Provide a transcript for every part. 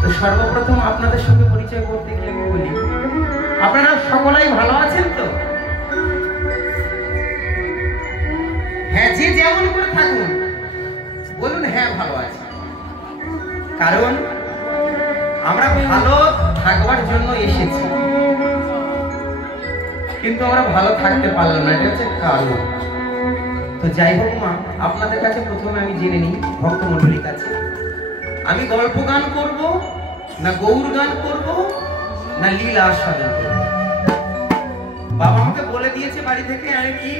তো সর্বপ্রথম আপনাদের সঙ্গে পরিচয় করতে গিয়ে আমি বলি, আপনারা সকলেই ভালো আছেন তো? হ্যাঁ, যে যেমন করে থাকুন বলুন হ্যাঁ ভালো আছি। কারণ আমরা ভালো থাকবার জন্য এসেছি, কিন্তু আমরা ভালো থাকতে পারলাম না, এটা হচ্ছে কারণ। তো যাই হোক মা, আপনাদের কাছে প্রথমে আমি জেনে নিই, ভক্তমণ্ডলীর কাছে, আমি গল্প গান করব না গৌর গান করব না লীলা আস্বাদন করব? বাবা আমাকে বলে দিয়েছে বাড়ি থেকে, আর কি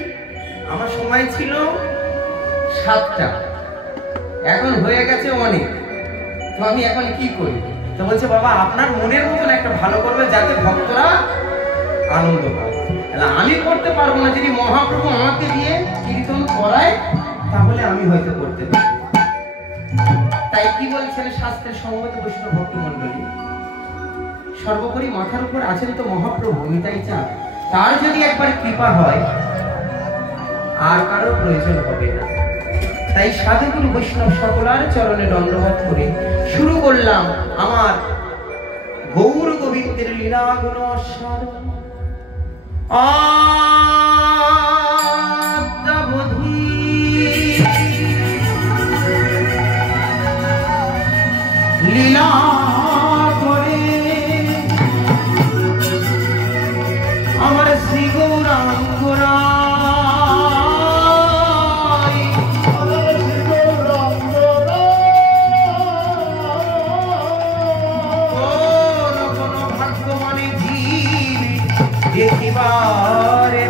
আমার সময় ছিল 7টা, এখন হয়ে গেছে অনেক, তো আমি এখন কি করি? তো বলছে বাবা আপনার মনের মতন একটা ভালো করবে যাতে ভক্তরা আনন্দ পায়। আমি করতে পারবো না, যদি মহাপ্রভু আমাকে দিয়ে কীর্তন করায় তাহলে আমি হয়তো করতে পারি। তাই কি বলছেন শাস্ত্রের সঙ্গত বৈষ্ণব ভক্তমণ্ডলী, সর্বোপরি মাথার উপর আছেন তো মহাপ্রভু, নিতাই চাঁদ, তার যদি একবার কৃপা হয় আর কারোর প্রয়োজন হবে না। তাই সাধুগুরু বৈষ্ণব সকলার চরণে দণ্ডবোধ করে শুরু করলাম আমার গৌর গোবিন্দের লীলা গুণ আস্বাদন। আদ্যাবধি লীলা করে আমার শ্রী গৌরাঙ্গ রায়, কোন ভাগ্যবানে জীব দেখিবারে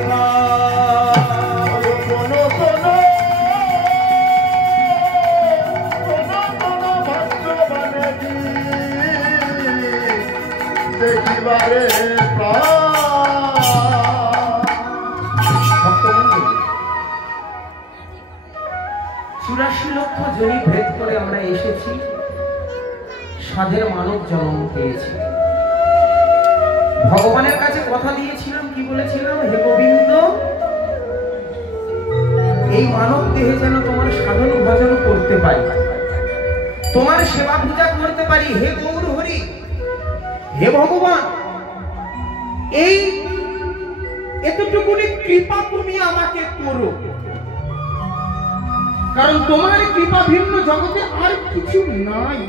চুরাশি লক্ষ জনি ভেদ করে আমরা এসেছি, সাধের মানব জন্ম পেয়েছি। ভগবানের কাছে কথা দিয়েছিলাম, কি বলেছিলাম? হে গোবিন্দ, এই মানব দেহে যেন তোমার সাধন ভজন করতে পারি, তোমার সেবা পূজা করতে পারি। হে গৌর হরি, হে ভগবান, এই এতটুকুনি কৃপা তুমি আমাকে করো, কারণ তোমার কৃপা ভিন্ন জগতে আর কিছু নাই।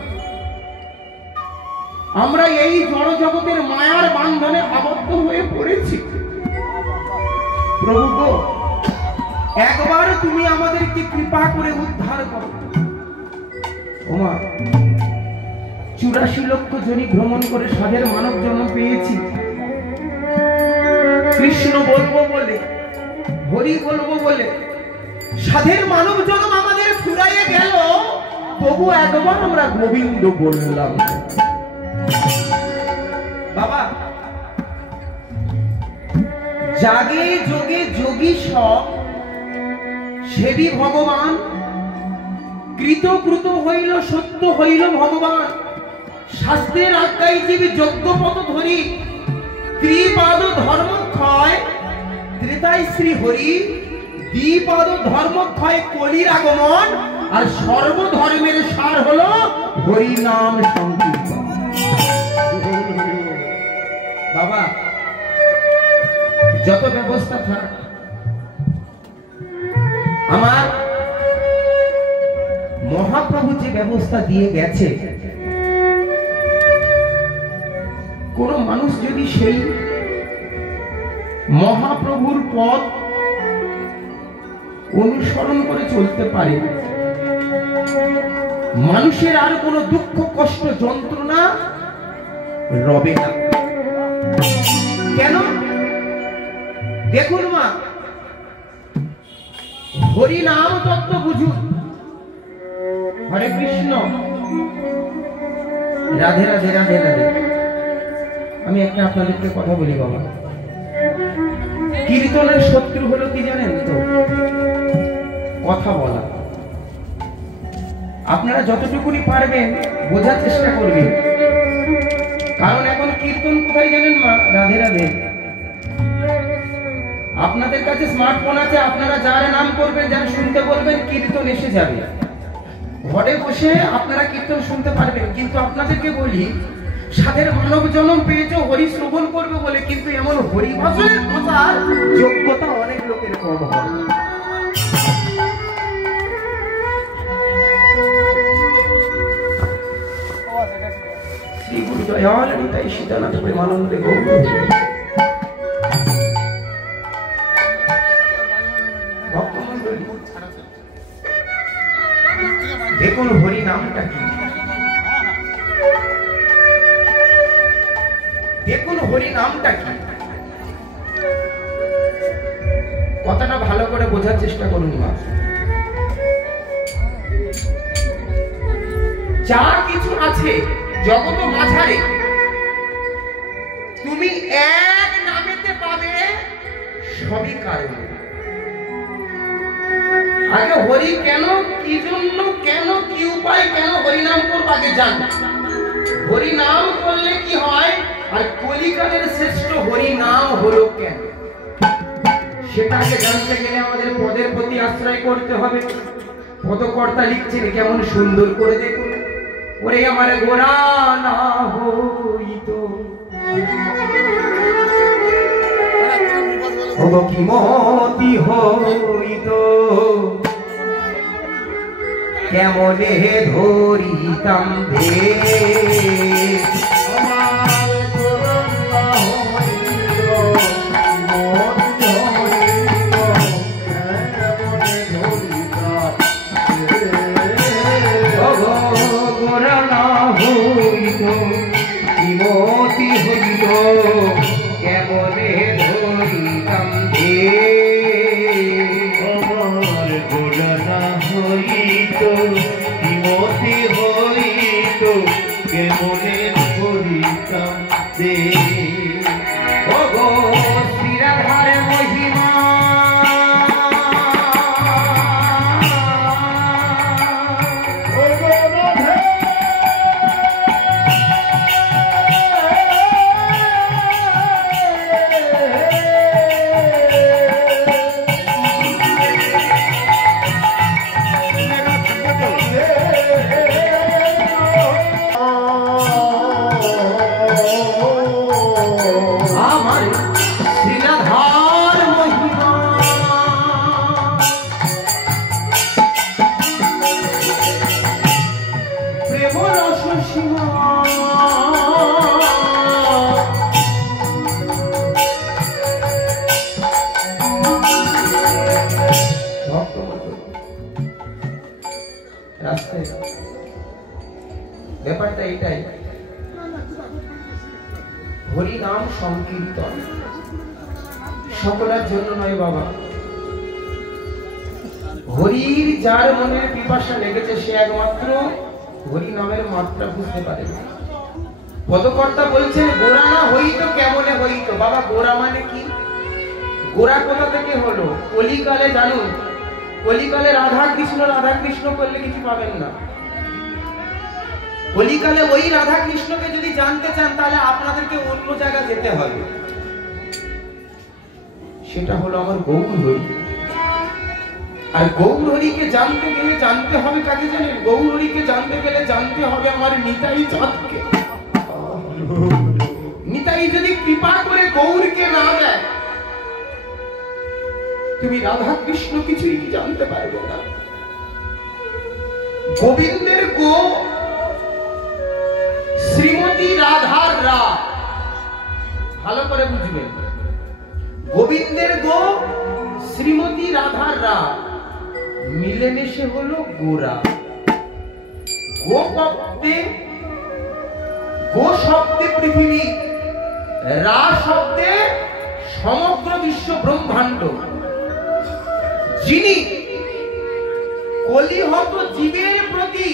আমরা এই জড় জগতের মায়ার বান্ধনে আবদ্ধ হয়ে পড়েছি। প্রভু গো, একবার তুমি আমাদেরকে কৃপা করে উদ্ধার করো। ওমা, 84 লক্ষ জনি ভ্রমণ করে সাধের মানব জন্ম পেয়েছি, কৃষ্ণ বলবো বলে, হরি বলবো বলে সাধের মানব জন্ম আমাদের ফুরাইয়ে গেল, তবু একবার আমরা গোবিন্দ বললাম। বাবা, জাগে যোগে যোগী সব সেবী ভগবান, কৃতকৃত হইল সত্য হইল ভগবান। শাস্ত্রের আজ্ঞায় জীবী যজ্ঞ পথ ধরি, ত্রিপাদ ধর্মক্ষয় ত্রেতায় শ্রী হরি, দ্বিপাদ ধর্মক্ষয় কলির আগমন, আর সর্বধর্মের সার হলো হরি নাম সংকীর্তন। বাবা, যত ব্যবস্থা থাক, আমার মহাপ্রভু যে ব্যবস্থা দিয়ে গেছে, কোন মানুষ যদি সেই মহাপ্রভুর পথ অনুসরণ করে চলতে পারে, মানুষের আর কোনো দুঃখ কষ্ট যন্ত্রণা রবে না। কেন? দেখুন মা, হরি নাম তত্ত্ব বুঝুন। হরে কৃষ্ণ, রাধে রাধে রাধে রাধে। আমি একটা আপনাদেরকে কথা বলি বাবা, কীর্তনের শত্রু হলো কি জানেন তো? কথা বলা। আপনারা যতটুকুনি পারবেন বোঝার চেষ্টা করবেন, কারণ এখন কীর্তন কোথায় জানেন মা? রাধে রাধে। আপনাদের কাছে স্মার্টফোন আছে, আপনারা যার নাম করবেন, যার শুনতে বলবেন, কীর্তন এসে যাবে। ঘরে বসে আপনারা কীর্তন শুনতে পারবেন, কিন্তু আপনাদেরকে বলি সাধের মানব জন্ম পেয়েছ হরি শ্রবণ করবে বলে, কিন্তু এমন হরি ভজনের প্রচার যোগ্যতা অনেক লোকের কম হয়। শ্রী গুরু দয়াল নিতাই সীতানাথ প্রেমানন্দে গৌর। দেখুন হরি নামটা কি, দেখুন হরি নামটা কি, কথাটা ভালো করে বোঝার চেষ্টা করুন। মা যা কিছু আছে জগৎ মাঝারে তুমি এক নামেতে পাবে সবই কারণ। আগে হরি কেন, কি জন্য, কেন, কি উপায়, কেন হরিনাম করবো আগে জান। হরিনাম করলে কি হয়, আর কলিকালের শ্রেষ্ঠ হরিনাম হলো কেন, সেটা আগে জানতে গেলে আমাদের পদের প্রতি আশ্রয় করতে হবে। পদকর্তা লিখছেন কেমন সুন্দর করে দেখুন। ওরে আমার গোরা না হইতো ওগো কি মতি হইতো, কেমনে ধরিতাম দে গোরা না হইতো বিমতি হইত, কেমনে ধরিতাম দে আমার গোরা না হইত বিমতি হইত, কেমনে ধরিতাম দে। ওগো শ্রীরাধার মহিমা ব্যাপারটা এটাই। হরি নাম সংকীর্তন সকলের জন্য নয় বাবা। হরির যার মনে পিপাসা লেগেছে সে একমাত্র হরি নামের মাত্রা বুঝতে পারে। পদকর্তা বলছেন গোরা না হইতো কেমনে হইতো। বাবা গোরা মানে কি? গোরা কোথা থেকে হলো? কলিকালে জানুন, কলিকালে রাধা কৃষ্ণ করলে কিছু পাবেন না। কলিকালে ওই রাধা কৃষ্ণকে যদি জানতে চান তাহলে আপনাদেরকে অন্য জায়গা যেতে হবে। সেটা হলো আমার গৌর হরি। আর গৌর হরিকে জানতে গেলে জানতে হবে কাকে জানেন? গৌর হরিকে জানতে গেলে জানতে হবে আমার নিতাই চাঁদকে। নিতাই যদি কৃপা করে গৌরকে না দেয় তুমি রাধা কৃষ্ণ কিছুই জানতে পারবে না। গোবিন্দের গো শ্রীমতী রাধার রা, ভালো করে বুঝবেন। গোবিন্দের গো শ্রীমতী রাধার রা মিলেমিশে হলো গোরা। গো শব্দে পৃথিবী, রা শব্দে সমগ্র বিশ্ব ব্রহ্মাণ্ড। যিনি কলিহত জীবের প্রতি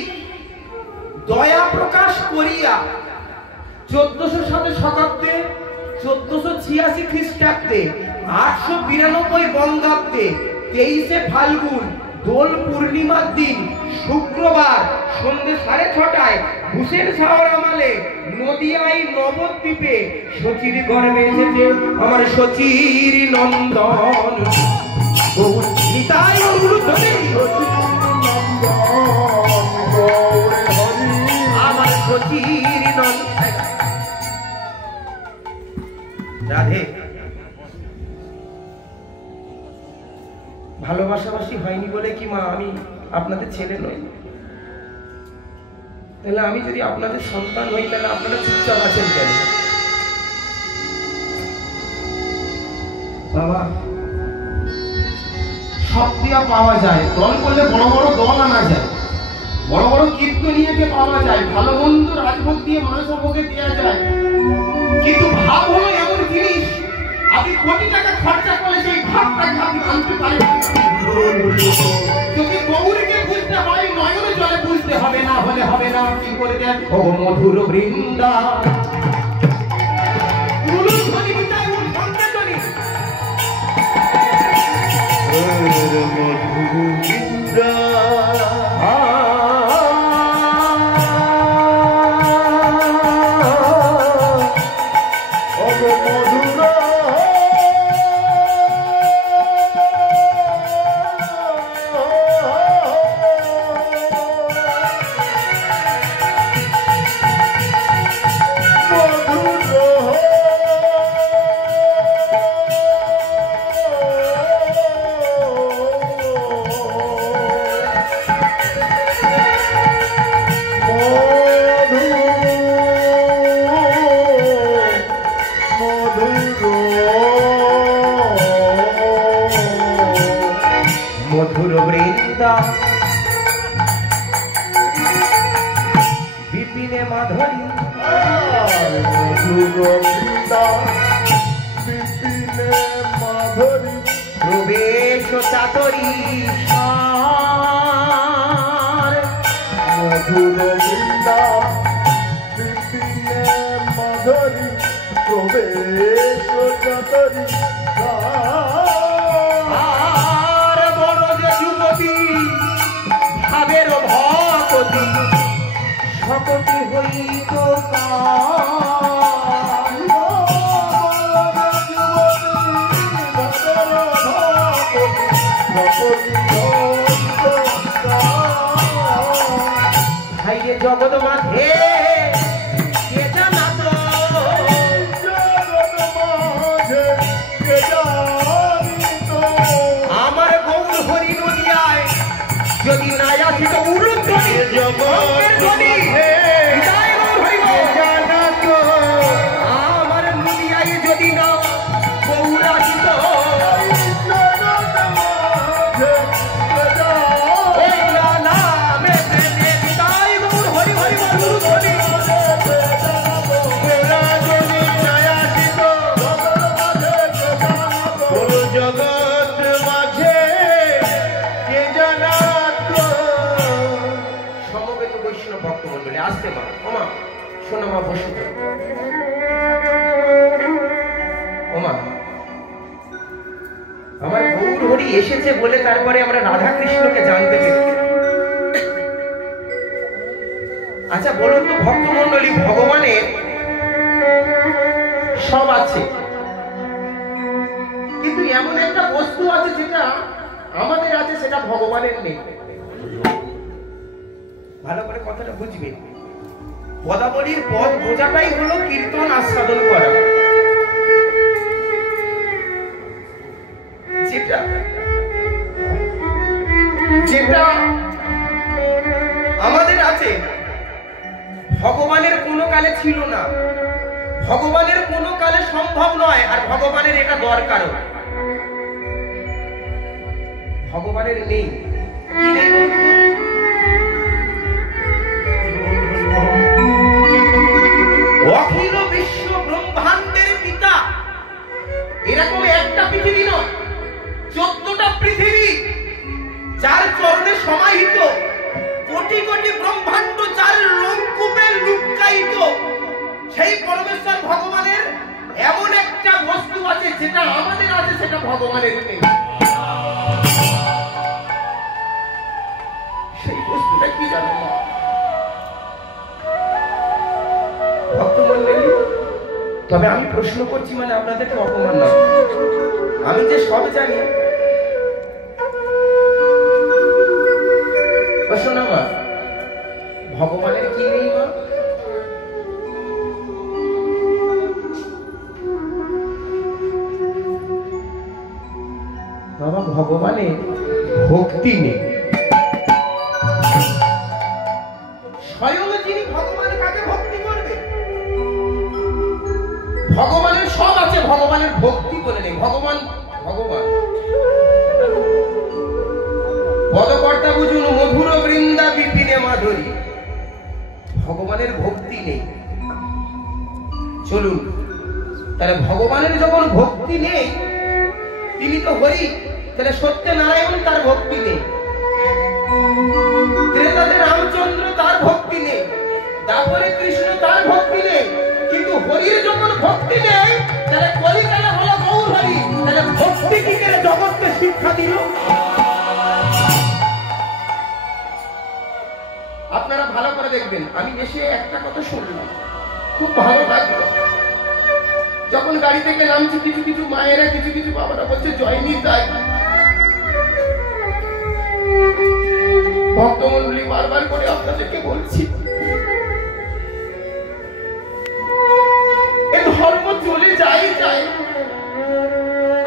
দয়া প্রকাশ করিয়া 1407 শতাব্দে, 1486 খ্রিস্টাব্দে, 892 বঙ্গাব্দে 23 ফাল্গুন দোল পূর্ণিমার দিন শুক্রবার সন্ধ্যে 6:30টায় হুসেন শাহর আমলে নদিয়ায় নবদ্বীপে সচির গর্ভে এসেছে আমার সচির নন্দন গৌর নিতাই অনুরোধ রাধির নন রাধে ভালোবাসাবাসি হয়নি বলে কি মা আমি আপনাদের ছেলে নই? তাহলে আমি যদি আপনাদের সন্তান হই তাহলে আপনারা চুপচাপ আছেন কেন? বাবা সব দিয়া পাওয়া যায়, দল করলে বড় বড় দল আনা যায়, বড় বড় কীর্তনীয়কে পাওয়া যায়, ভালো মন্দ রাজভোগ দিয়ে মানুষের ভোগে দেওয়া যায়, কিন্তু ভাব হলো এমন জিনিস আপনি কোটি টাকা খরচা করে সেই ভাবটাকে আপনি আনতে পারেন। যদি গৌরীকে বুঝতে হয় নয়নে জলে বুঝতে হবে, না হলে হবে না। কি করে দেন ও মধুর বৃন্দা জগৎ মাঝে আমার গৌর হরি দুনিয়ায় যদি না আসি তো উলুধ্বনি জগতের ধ্বনি আমার দুনিয়ায় যদি না গৌর আসিত আমার গৌর হরি এসেছে বলে তারপরে আমরা রাধা কৃষ্ণকে জানতে পেরেছি। আচ্ছা বলুন তো ভক্তমণ্ডলী, ভগবানের সব আছে কিন্তু এমন একটা বস্তু আছে যেটা আমাদের আছে সেটা ভগবানের নেই। ভালো করে কথাটা বুঝবেন। পদাবলীর পদ বোঝাটাই হলো কীর্তন আস্বাদন করা। যেটা আমাদের আছে ভগবানের কোনো কালে ছিল না, ভগবানের কোনো কালে সম্ভব নয়, আর ভগবানের এটা দরকারও। ভগবানের নেই, কি নেই? অখিল বিশ্ব ব্রহ্মাণ্ডের পিতা এরকম একটা পৃথিবী নয়, 14টা পৃথিবী যার চরণে সমাহিত, কোটি কোটি ব্রহ্মাণ্ড যার লোককূপে লুক্কায়িত, সেই পরমেশ্বর ভগবানের এমন একটা বস্তু আছে যেটা আমাদের আছে সেটা ভগবানের নেই। সেই বস্তুটা কি জানো ভক্তমণ্ডলী? তবে আমি প্রশ্ন করছি মানে আপনাদেরকে অপমান না, আমি যে সব জানি। শোনা মা, ভগবানের কি নেই মা? ভক্তি নেই। স্বয়ং যিনি ভগবান কাকে ভক্তি করবে? ভগবানের সব আছে, ভগবানের ভক্তি বলে নেই। ভগবান ভগবান পদকর্তা বুঝুন মধুর বৃন্দা বিপিনে মাধুরী। ভগবানের ভক্তি নেই। চলুন তাহলে ভগবানের যখন ভক্তি নেই, তিনি তো হরি, তাহলে সত্যনারায়ণ তার ভক্তি নেই, ত্রেতাতে রামচন্দ্র তার ভক্তি নেই, তারপরে কৃষ্ণ তার ভক্তি নেই। কিন্তু হরির যখন ভক্তি নেই, তাহলে কলিকালে হলো গৌর হরি। তাহলে ভক্তি কি করে জগৎকে শিক্ষা দিল? আপনারা ভালো করে দেখবেন। আমি এসে একটা কথা শুনলাম, খুব ভালো লাগলো। যখন গাড়ি থেকে নামছি, কিছু কিছু মায়েরা, কিছু কিছু বাবারা বলছে জয়নি তাই। ভক্তমণ্ডলী বারবার করে আপনাদেরকে বলছি, এই ধর্ম চলে যায় যায়।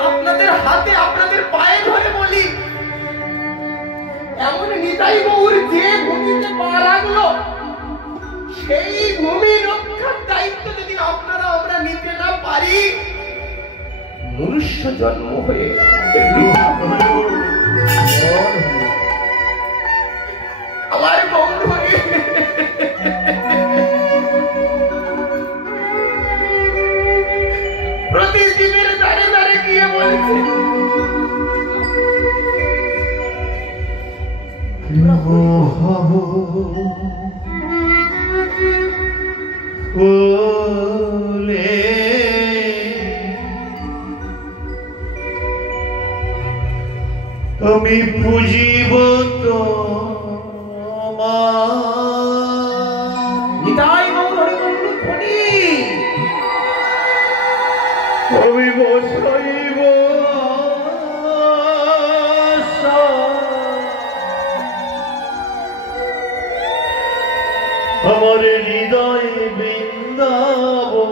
আপনাদের হাতে আপনাদের পায়ে ধরে বলি, এমন নিতাই গৌর যে ভূমিতে পা রাখলো, সেই ভূমি রক্ষার দায়িত্ব যদি আপনারা আমরা নিতে না পারি, মনুষ্য জন্ম হয়ে আমার গৌর হয়ে প্রতি জীবের দাঁড়ে দাঁড়ে গিয়ে বলছে, আমি পুজিব তো নিতাই গৌর হরি বলুন ধনী। আমি বসাইব আমার হৃদয় বৃন্দাবনে,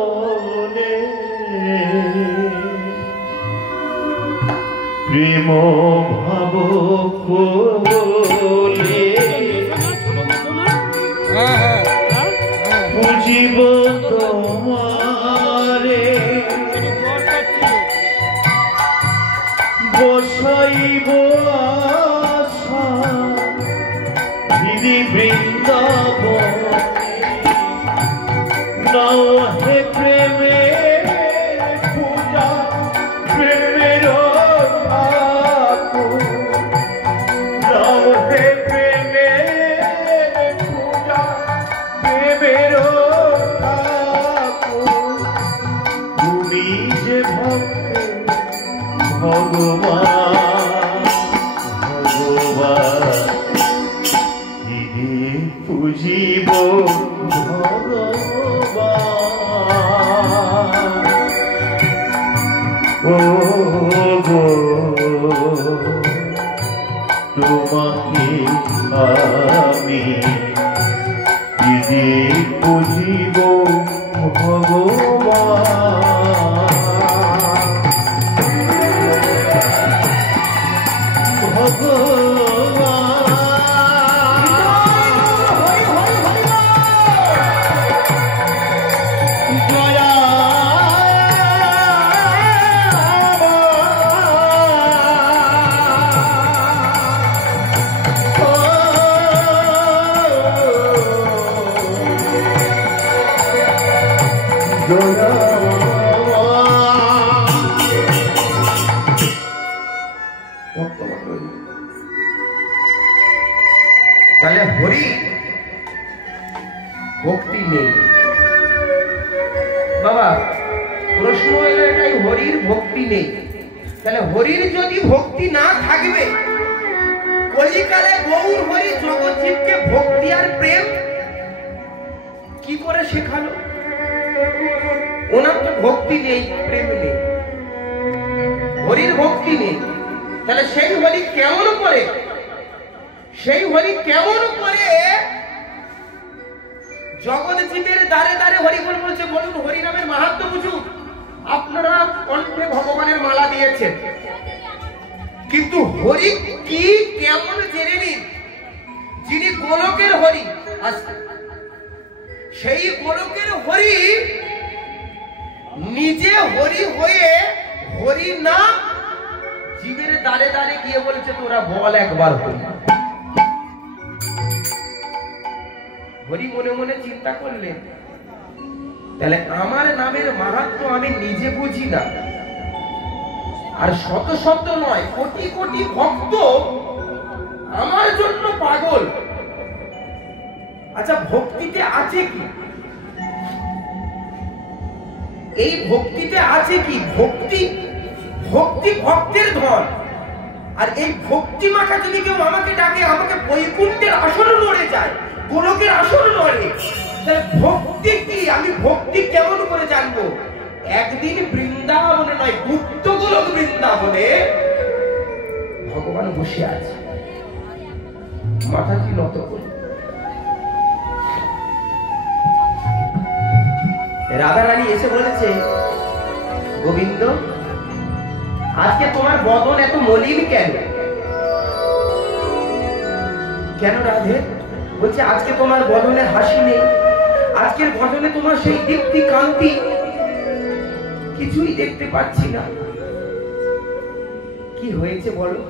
প্রেম ভাব কোলে পুজিব তোমারে, বসাইব আশা হৃদি বৃন্দাবনে। নাও হে প্রেমে পূজা, প্রেমের ঠাকুর। নাও হে প্রেমে পূজা, প্রেমের ঠাকুর। তুমি যে ভক্ত ভগবান, ভগবান পুজিব ভগবান। ও গো তোমাকে আমি পুজিব ভগবান। তাহলে হরি ভক্তি নেই। বাবা প্রশ্ন হলো এটাই, হরির ভক্তি নেই। তাহলে হরির যদি ভক্তি না থাকবে, কলিকালে গৌর হরি জগৎ জীবকে ভক্তি আর প্রেম কি করে শেখালো? ওনার তো ভক্তি নেই, প্রেম নেই, হরির ভক্তি নেই। তাহলে সেই হরি কেমন করে, সেই হরি কেমন করে জগৎ জীবের দ্বারে দ্বারে হরি বল বলছে? বলুন হরি নামের মাহাত্ম্য বুঝুন। আপনারা কণ্ঠে ভগবানের মালা দিয়েছেন, কিন্তু হরি কি কেমন জেনে নিন, যিনি গোলকের হরি আছেন, সেই গোলকের হরি নিজে হরি হয়ে হরি নাম জীবের দাঁড়ে দাঁড়ে গিয়ে বলছে তোরা বল একবার হরি। হরি মনে মনে চিন্তা করলেন, তাহলে আমার নামের মাহাত্ম্য আমি নিজে বুঝি না, আর শত শত নয় কোটি কোটি ভক্ত আমার জন্য পাগল। আচ্ছা ভক্তিতে আছে কি? এই ভক্তিতে আছে কি? ভক্তি ভক্তি ভক্তের ধন। আর এই ভক্তি মাখা যদি কেউ আমাকে ডাকে, আমাকে বৈকুণ্ঠের আসন নড়ে যায়, গোলকের আসন নড়ে, তাহলে ভক্তি কি? আমি ভক্তি কেমন করে জানবো? একদিন বৃন্দাবনে নয়, গুপ্ত গোলক বৃন্দাবনে ভগবান বসে আছে, মাথাটি নত করে। রাধা রানী এসে বলেছে, গোবিন্দ আজকে তোমার বদন এত মলিন কেন? কেন রাধে? বলছে আজকে তোমার বদনে হাসি নেই, আজকের বদনে তোমার সেই দীপ্তি কান্তি কিছুই দেখতে পাচ্ছি না। কি হয়েছে বলো?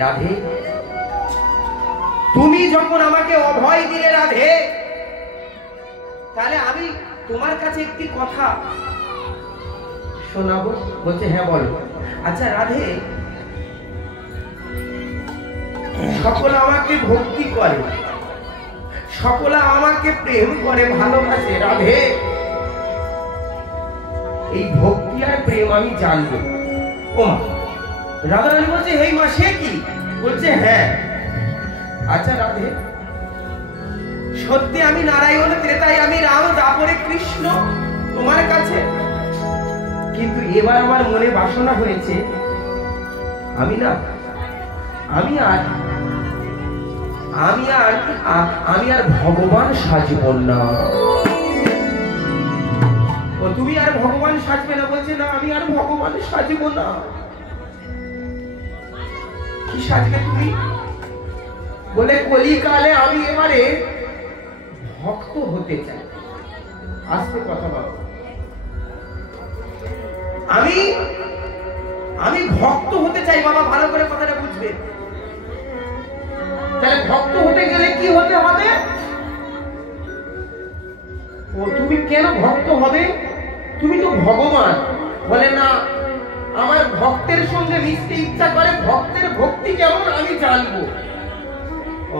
রাধে তুমি যখন আমাকে অভয় দিলে রাধে, তাহলে আমি তোমার কাছে একটি কথা শোনাবো। বলছে হ্যাঁ বলো। আচ্ছা রাধে, সকলে আমাকে ভক্তি করে, সকলে আমাকে প্রেম করে, ভালোবাসে, রাধে এই ভক্তি আর প্রেম আমি জানবো। ও মা, রাধা রানী বলছে হেই মা সে কি? বলছে হ্যাঁ। আচ্ছা রাধে, সত্যি আমি নারায়ণ, ত্রেতায় আমি রাম, দাপরে কৃষ্ণ তোমার কাছে, কিন্তু এবার আমার মনে বাসনা হয়েছে আমি আর ভগবান সাজব না। ও তুমি আর ভগবান সাজবে না? বলছে না আমি আর ভগবান সাজব না। কি সাজবে তুমি? বলে কলিকালে আমি এবারে ভক্ত হতে চাই। আস্তে কথা বলো। আমি ভক্ত হতে চাই বাবা, ভালো করে কথাটা বুঝবে। তাহলে ভক্ত হতে গেলে কি হতে হবে? ও তুমি কেন ভক্ত হবে? তুমি তো ভগবান। বলে না, আমার ভক্তের সঙ্গে মিশতে ইচ্ছা করে, ভক্তের ভক্তি কেমন আমি জানবো।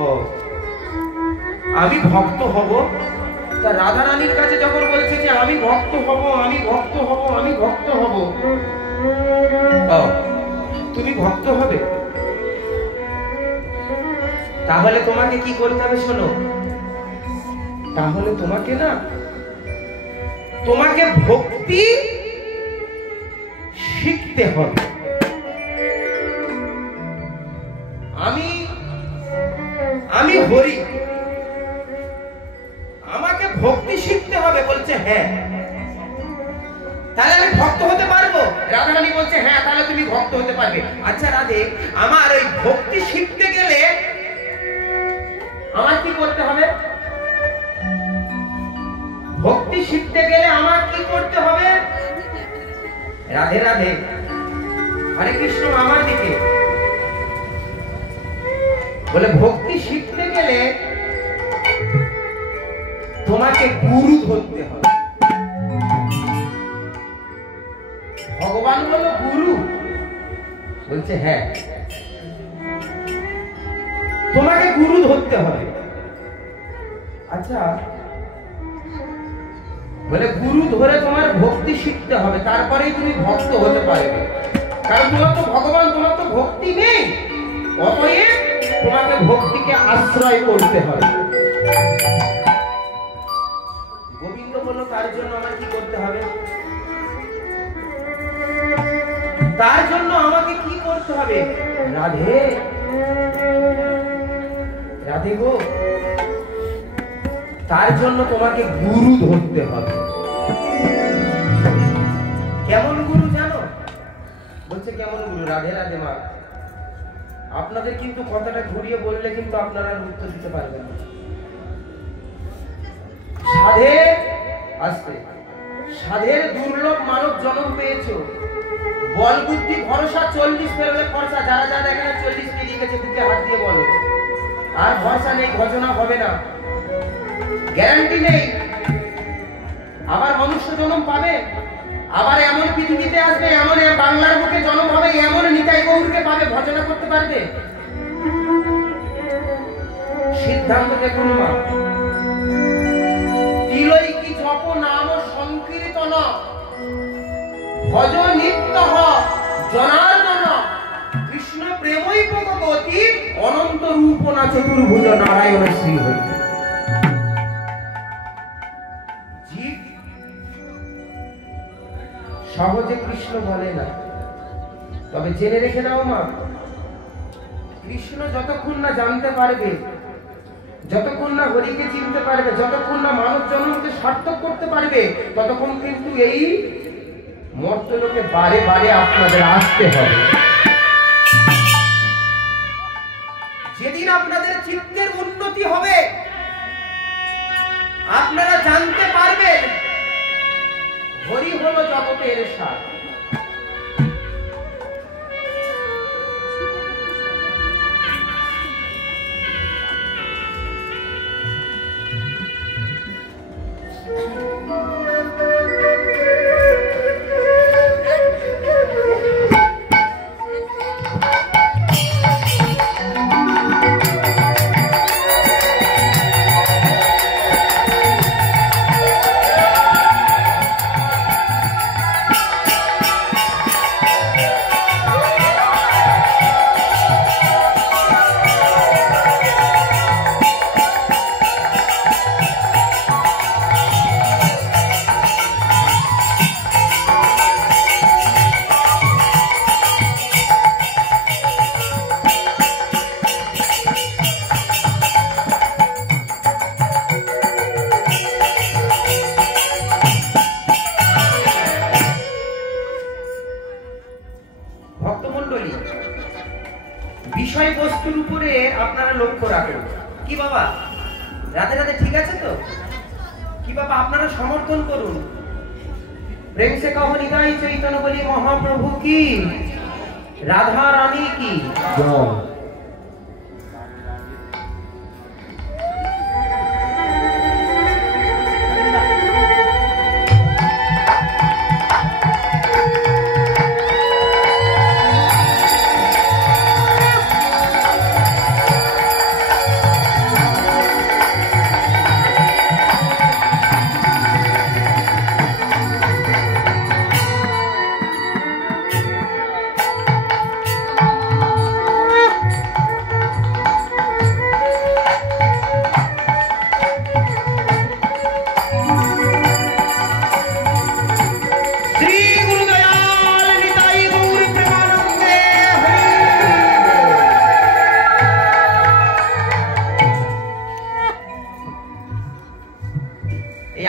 ও আমি ভক্ত হব? তা রাধা রানীর কাছে যখন বলছে যে আমি ভক্ত হব, আমি ভক্ত হব, আমি ভক্ত হব, তুমি ভক্ত হবে? তাহলে তোমাকে কি করতে হবে শোনো, তাহলে তোমাকে ভক্তি শিখতে হবে। আমি হরি, আমাকে ভক্তি শিখতে হবে। বলছে হ্যাঁ। তাহলে আমি ভক্ত হতে পারবো? রাধা রানী বলছে হ্যাঁ, তাহলে তুমি ভক্ত হতে পারবে। আচ্ছা রাধে, আমার ওই ভক্তি শিখতে গেলে আমার কি করতে হবে? ভক্তি শিখতে গেলে আমার কি করতে হবে? রাধে রাধে, হরে কৃষ্ণ আমার দিকে। বলে ভক্তি শিখতে গেলে তোমাকে গুরু ধরতে হবে। ভগবান বলো গুরু? বলছে হ্যাঁ, তোমাকে গুরু ধরতে হবে। আচ্ছা বলে গুরু ধরে তোমার ভক্তি শিখতে হবে, তারপরেই তুমি ভক্ত হতে পারবে। কারণ তোমার তো ভগবান, তোমার তো ভক্তি নেই, অতএব তোমাকে ভক্তিকে আশ্রয় করতে হবে। গোবিন্দ বলল তার জন্য আমার কি করতে হবে? তার জন্য আমাকে কি করতে হবে? রাধে রাধে গো, তার জন্য তোমাকে গুরু ধরতে হবে। কেমন গুরু জানো? বলছে কেমন গুরু? রাধে রাধে মা, আপনাদের কিন্তু কথাটা ঘুরিয়ে বললে কিন্তু আপনারা উত্তর দিতে পারবেন না। সাধের দুর্লভ মানব জন্ম পেয়েছো, বল বুদ্ধি ভরসা 40 পেরোলে খরচা। যারা যারা এখানে 40 পেরিয়ে গেছে বুকে হাত দিয়ে বলো, আর ভরসা নেই, ঘটনা হবে না, গ্যারান্টি নেই। আবার মনুষ্য জন্ম পাবে, আবার এমন পৃথিবীতে আসবে, এমন বাংলার বুকে জন্ম হবে, এমন নিতাই গৌরকে পাবে, ভজনা করতে পারবে? সিদ্ধান্ত দেখুন মা। তিলই কি জপ নাম সংকীর্তন, ভজ নিত্য জনার্দন, কৃষ্ণ প্রেমই ভগবতী, অনন্ত রূপ না চতুর্ভুজ নারায়ণ শ্রী হইতে। সহজে কৃষ্ণ বলে না, তবে জেনে রেখে নাও মা, কৃষ্ণ যতক্ষণ না জানতে পারবে, যতক্ষণ না হরিকে চিনতে পারবে, যতক্ষণ না মানব জন্মকে সার্থক করতে পারবে, ততক্ষণ কিন্তু এই মর্তলোকে বারে বারে আপনাদের আসতে হবে। যেদিন আপনাদের চিত্তের উন্নতি হবে, আপনারা জানতে পারবেন হরি হলো জগতের সার। বিষয়বস্তুর উপরে আপনারা লক্ষ্য রাখুন। কি বাবা, রাধে রাধে ঠিক আছে তো? কি বাবা, আপনারা সমর্থন করুন। প্রেম সে কহ নিতাই চৈতন্য বলি মহাপ্রভু কি, রাধা রানী কি জয়।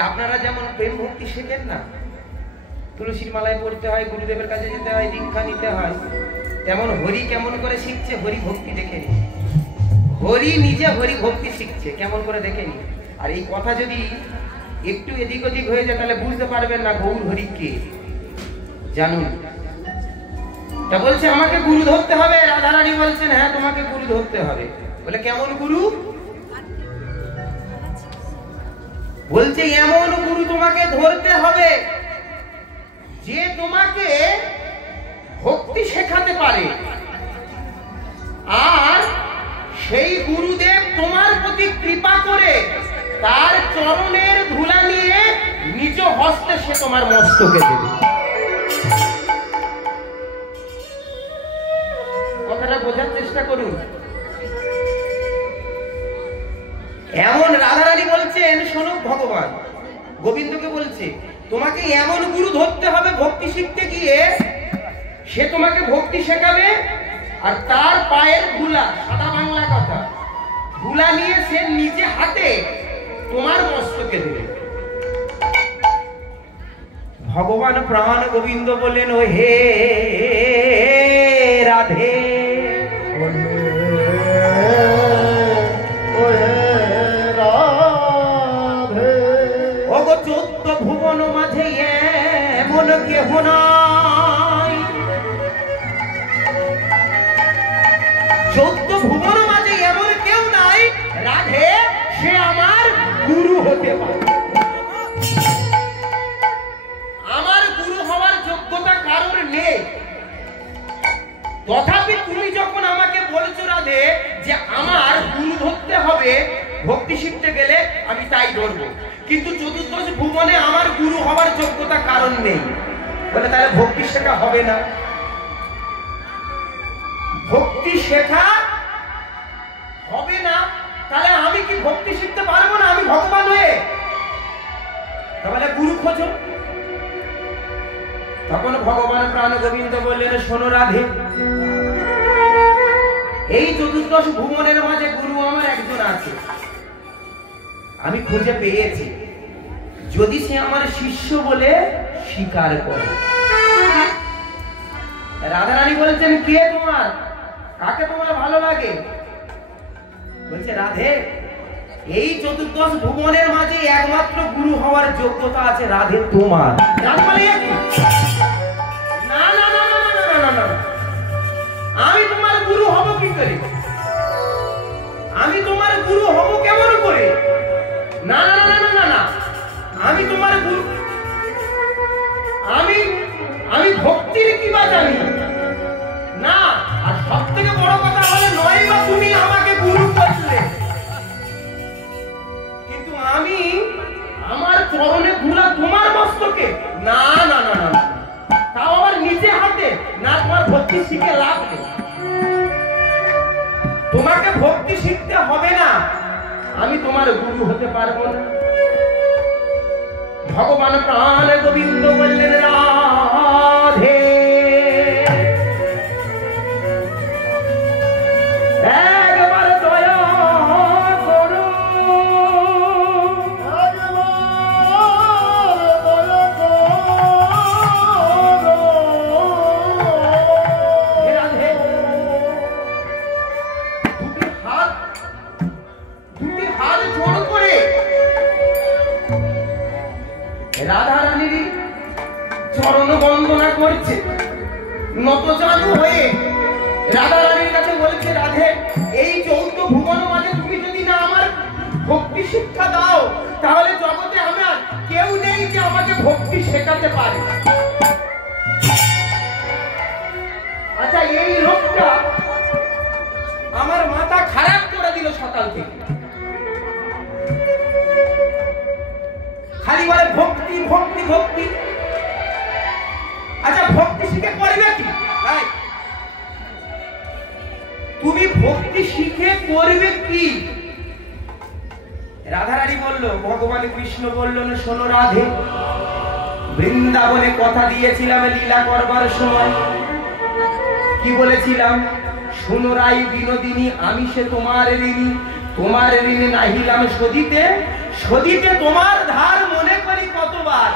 আপনারা যেমন প্রেম ভক্তি শেখেন না, তুলসীর মালায় পড়তে হয়, গুরুদেবের কাছে যেতে হয়, দীক্ষা নিতে হয়, তেমন হরি কেমন করে শিখছে হরি ভক্তি দেখে নি। হরি নিজে হরি ভক্তি শিখছে কেমন করে দেখে নি। আর এই কথা যদি একটু এদিক ওদিক হয়ে যায় তাহলে বুঝতে পারবেন না গৌর হরি কে। জানুন, তা বলছে আমাকে গুরু ধরতে হবে। রাধারানী বলছেন হ্যাঁ তোমাকে গুরু ধরতে হবে। বলে কেমন গুরু? বলছে এমন গুরু তোমাকে ধরতে হবে যে তোমাকে ভক্তি শেখাতে পারে, আর সেই গুরুদেব তোমার প্রতি কৃপা করে তার চরণের ধুলা নিয়ে নিজ হস্তে সে তোমার মস্তকে দেবে। কথাটা বোঝার চেষ্টা করুন। এমন রাধারানী বলছেন, শোনো ভগবান গোবিন্দকে বলছে তোমাকে এমন গুরু ধরতে হবে ভক্তি শিখতে গিয়ে, সে তোমাকে ভক্তি শেখাবে আর তার পায়ের ধুলা, সাদা বাংলা কথা, ধুলা নিয়ে সে নিজে হাতে তোমার মস্তকে দেবে। ভগবান প্রাণ গোবিন্দ বলেন ও হে রাধে ওগো 14 ভুবন মাঝে এমন কেহ নাই, 14 ভুবন মাঝে এমন কেউ নাই রাধে সে আমার গুরু হতে পারে। আমার গুরু হওয়ার যোগ্যতা কারোর নেই, তথাপি তুমি যখন আমাকে বলছো রাধে যে আমার গুরু ধরতে হবে, ভক্তি শিখতে গেলে আমি তাই ধরবো, কিন্তু 14 ভুবনে আমার গুরু হওয়ার যোগ্যতা কারণ নেই, বলে তাহলে ভক্তি শেখা হবে না। ভক্তি শেখা হবে না, তাহলে আমি কি ভক্তি শিখতে পারবো না আমি ভগবান হয়ে? তাহলে গুরু খোঁজো। তখন ভগবান প্রাণ গোবিন্দ বললেন, শোনো রাধে, এই 14 ভুবনের মাঝে গুরু আমার একজন আছে, আমি খুঁজে পেয়েছি, যদি সে আমার শিষ্য বলে স্বীকার করে। রাধারানী বলছেন, কে তোমার, কাকে তোমার ভালো লাগে? বলছে, রাধে এই 14 ভুবনের মাঝে একমাত্র গুরু হওয়ার যোগ্যতা আছে রাধে তোমার। না না না না না না না, আমি তোমার গুরু হব কি করে? আমি তোমার গুরু হব কেমন করে? না না না না না না, আমি তোমার গুরু, আমি ভক্তির কি বা জানি না। আর সব থেকে বড় কথা হলো, নয় বা তুমি আমাকে গুরু করলে, কিন্তু আমি আমার চরণে ধুলা তোমার মস্তকে, না না না না, তাও আমার নিজে হাতে না। তোমার ভক্তি শিখে লাভ নেই, তোমাকে ভক্তি শিখতে হবে না, আমি তোমার গুরু হতে পারবো না। ভগবান প্রাণ গোবিন্দ বললেন, রাধে একবার দয়া করো, রাধে দুটি হাত জোড় করে রাধারানীর চরণ বন্দনা করছে, নতজানু হয়ে রাধারানীর কাছে বলছে, রাধে এই 14 ভুবন মাঝে তুমি যদি না আমার ভক্তি শিক্ষা দাও, তাহলে জগতে আমার কেউ নেই যে আমাকে ভক্তি শেখাতে পারে। আচ্ছা, এই লোকটা আমার মাথা খারাপ করে দিল সকাল থেকে, খালি বলে ভক্তি ভক্তি ভক্তি। আচ্ছা, ভক্তি শিখে করবে কি? তুমি ভক্তি শিখে করবে কি? রাধারানী বলল, ভগবান কৃষ্ণ বললেন, শোনো রাধে, বৃন্দাবনে কথা দিয়েছিলাম লীলা করবার সময়, কি বলেছিলাম? শোনো রাই বিনোদিনী, আমি সে তোমার ঋণী, তোমার ঋণে নাহিলাম শোধিতে, শোধিতে তোমার ধার মনে করি কতবার,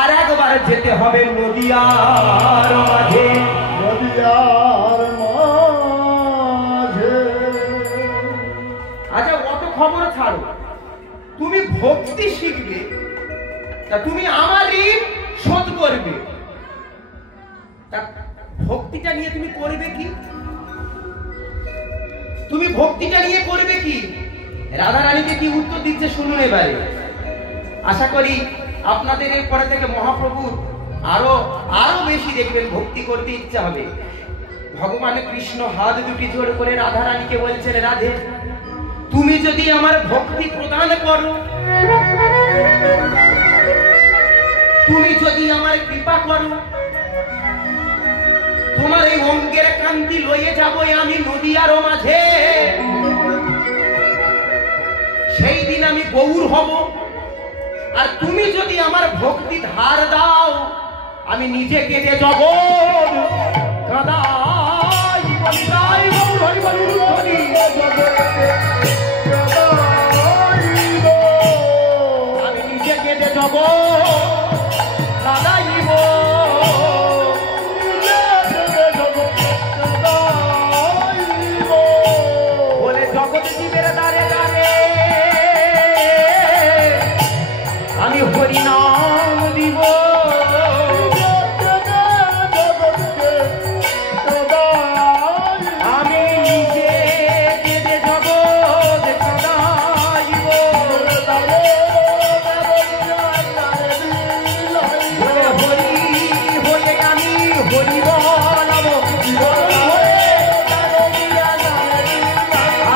আর একবার যেতে হবে নদিয়ার মাঝে, নদিয়ার মাঝে। আচ্ছা, অত খবর ছাড়ো, তুমি ভক্তি শিখবে, তা তুমি আমার ঋণ শোধ করবে, তা ভক্তিটা নিয়ে তুমি করবে কি? তুমি ভক্তিটা নিয়ে করবে কি? রাধারানীকে কি উত্তর দিচ্ছে শুনুন এবারে। আশা করি আপনাদের এরপরে থেকে মহাপ্রভুর আরো আরো বেশি দেখবেন, ভক্তি করতে ইচ্ছা হবে। ভগবান কৃষ্ণ হাত দুটি জোড় করে রাধারানীকে বলছেন, রাধে তুমি যদি আমার ভক্তি প্রদান করো, তুমি যদি আমার কৃপা করো, তোমার এই অঙ্গের কান্তি লইয়ে যাবো আমি নদিয়ার মাঝে, সেই দিন আমি গৌর হব। আর তুমি যদি আমার ভক্তি ধার দাও, আমি নিজে কেটে জগৎ কাদাই বলিদাই গৌর হরি বলি হরি, আমি নিজে কেটে জগৎ কাদাইব, বলে জগৎ জীবের দ্বারে দ্বারে আমি হরি নাম দিব আমি নিজে কেঁদে জগৎ কাঁদাইব হরি হয়ে আমি হরি বলাবো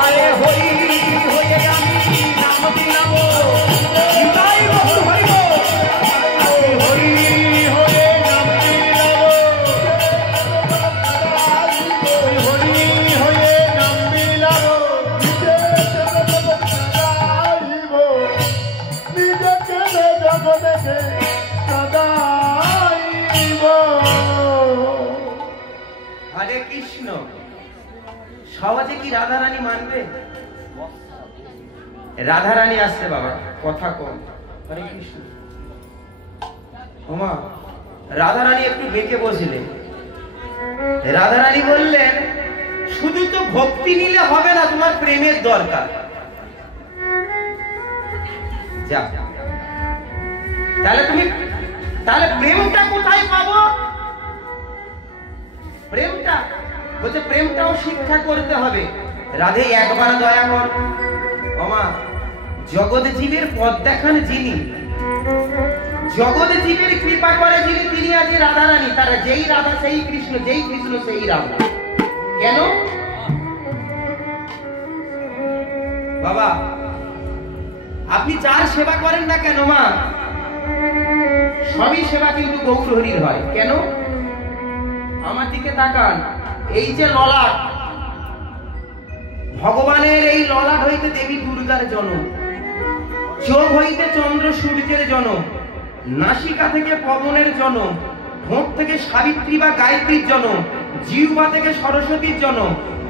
আরে হরি হয়ে আমি নাম দিলাবো হরে কৃষ্ণ। সহজে কি রাধারানী মানবে? রাধারানী আসছে বাবা, কথা কম। হরে কৃষ্ণ। ওমা রাধারানী একটু বেঁকে বসলেন। রাধারানী বললেন, শুধু তো ভক্তি নিলে হবে না, তোমার প্রেমের দরকার। যা তাহলে প্রেমটা কোথায় পাবো? প্রেমটা বলছে প্রেমটাও শিক্ষা করতে হবে। রাধে একবার দয়া কর। ওমা জগৎ জীবের পথ দেখান যিনি, জগৎ জীবের কৃপা করে যিনি, তিনি আজ রাধারানী। তারা যেই রাধা সেই কৃষ্ণ, যেই কৃষ্ণ সেই রাধা। কেন বাবা আপনি যার সেবা করেন না কেন মা, সবই সেবা কিন্তু গৌর হরির হয়। কেন? আমার দিকে তাকান, এই যে ললাট, ভগবানের এই ললাট হইতে দেবী দুর্গার জন্ম, চোখ হইতে চন্দ্র সূর্যের জন্ম, নাসিকা থেকে পবনের জন্ম, ঠোঁট থেকে সাবিত্রী বা গায়ত্রীর জন্ম, জিহ্বা থেকে সরস্বতীর জন্ম,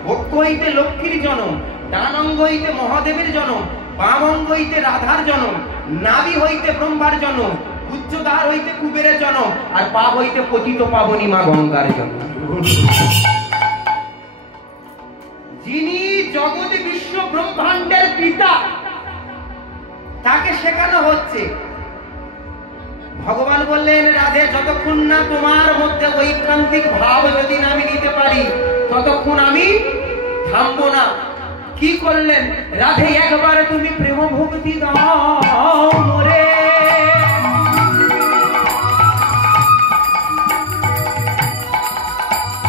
বক্ষ হইতে লক্ষ্মীর জন্ম, ডান অঙ্গ হইতে মহাদেবের জন্ম, বাম অঙ্গ হইতে রাধার জন্ম, নাভি হইতে ব্রহ্মার জন্ম, উচ্চদ্বার হইতে কুবেরের জন্ম, আর পা হইতে পতিত পাবনী মা গঙ্গার জন্ম। যিনি জগৎ বিশ্ব ব্রহ্মাণ্ডের পিতা, তাকে শেখানো হচ্ছে। ভগবান বললেন, রাধে যতক্ষণ না তোমার মধ্যে ঐকান্তিক ভাব যদি না আমি নিতে পারি, ততক্ষণ আমি থামবো না। কি করলেন? রাধে একবারে তুমি প্রেম ভক্তি দাও মোরে,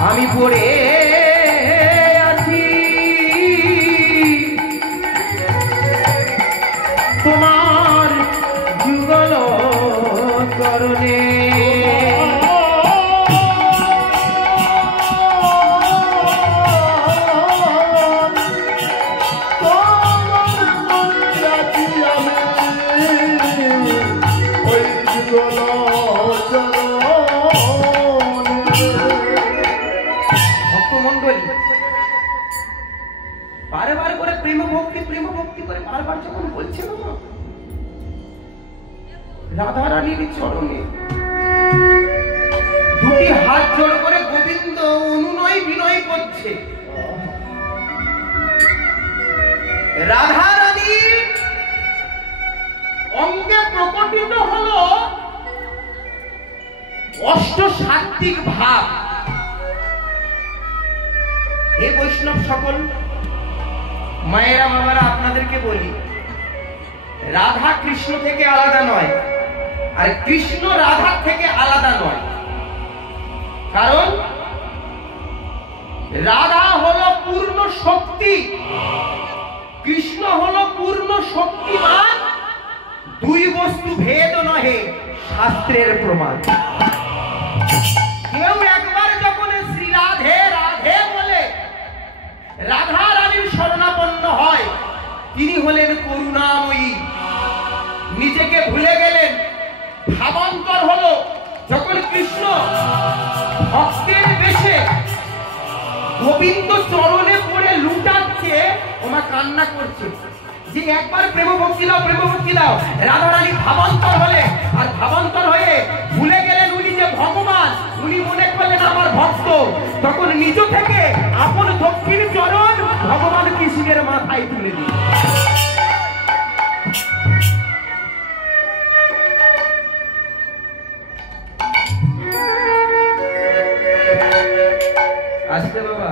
আমি পড়ে আছি তোমার যুগল করণে। বারবার করে প্রেম ভক্তি করে বারবার যখন বলছে না রাধারানীর চরণে, দুটি হাত জোড় করে গোবিন্দ অনুনয় বিনয় করছে। রাধারানী অঙ্গে প্রকটিত হলো অষ্টসাত্ত্বিক ভাব। হে বৈষ্ণব সকল মায়েরা বাবারা, আপনাদেরকে বলি, রাধা কৃষ্ণ থেকে আলাদা নয়, আর কৃষ্ণ রাধা থেকে আলাদা নয়। কারণ রাধা হলো পূর্ণ শক্তি, কৃষ্ণ হলো পূর্ণ শক্তিমান। দুই বস্তু ভেদ নহে, শাস্ত্রের প্রমাণ। কেউ একবার যখন শ্রী রাধে রাধে বলে রাধা রানীর শরণাপন্ন হয়, তিনি হলেন করুণাময়ী। নিজেকে ভুলে গেলেন, ভাবান্তর হলো। যখন কৃষ্ণ ভক্তের বেশে গোবিন্দ চরণে পড়ে লুটাচ্ছে, ওমা কান্না করছে যে একবার প্রেম ভক্তি দাও। রাধারানী ভাবান্তর হলে, আর ভাবান্তর হয়ে ভুলে গেলেন উনি যে ভগবান। উনি মনে করলেন আমার ভক্ত। তখন নিজ থেকে আপন দক্ষিণ চরণ ভগবান কৃষ্ণের মাথায় তুলে দিল। আসতে বাবা।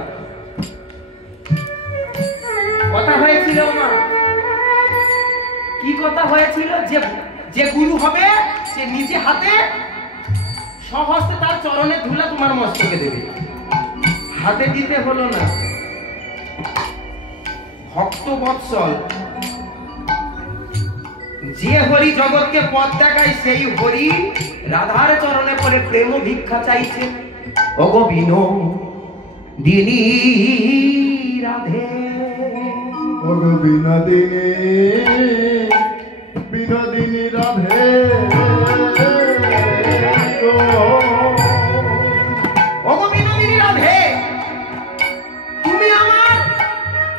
কথা হয়েছিল মা, কি কথা হয়েছিল? যে গুরু হবে সে নিজে হাতে সহস্তে তার চরণে ধুলা তোমার মস্তকে দেবে, হাতে দিতে হলো না। ভক্ত বৎসল, যে হরি জগৎকে পথ দেখায় সেই হরি রাধার চরণে পড়ে প্রেম ভিক্ষা চাইছে। ওগো বিনোদিনী রাধে, ওগো বিনোদিনী রাধে, ওগো বিনোদিনী রাধে,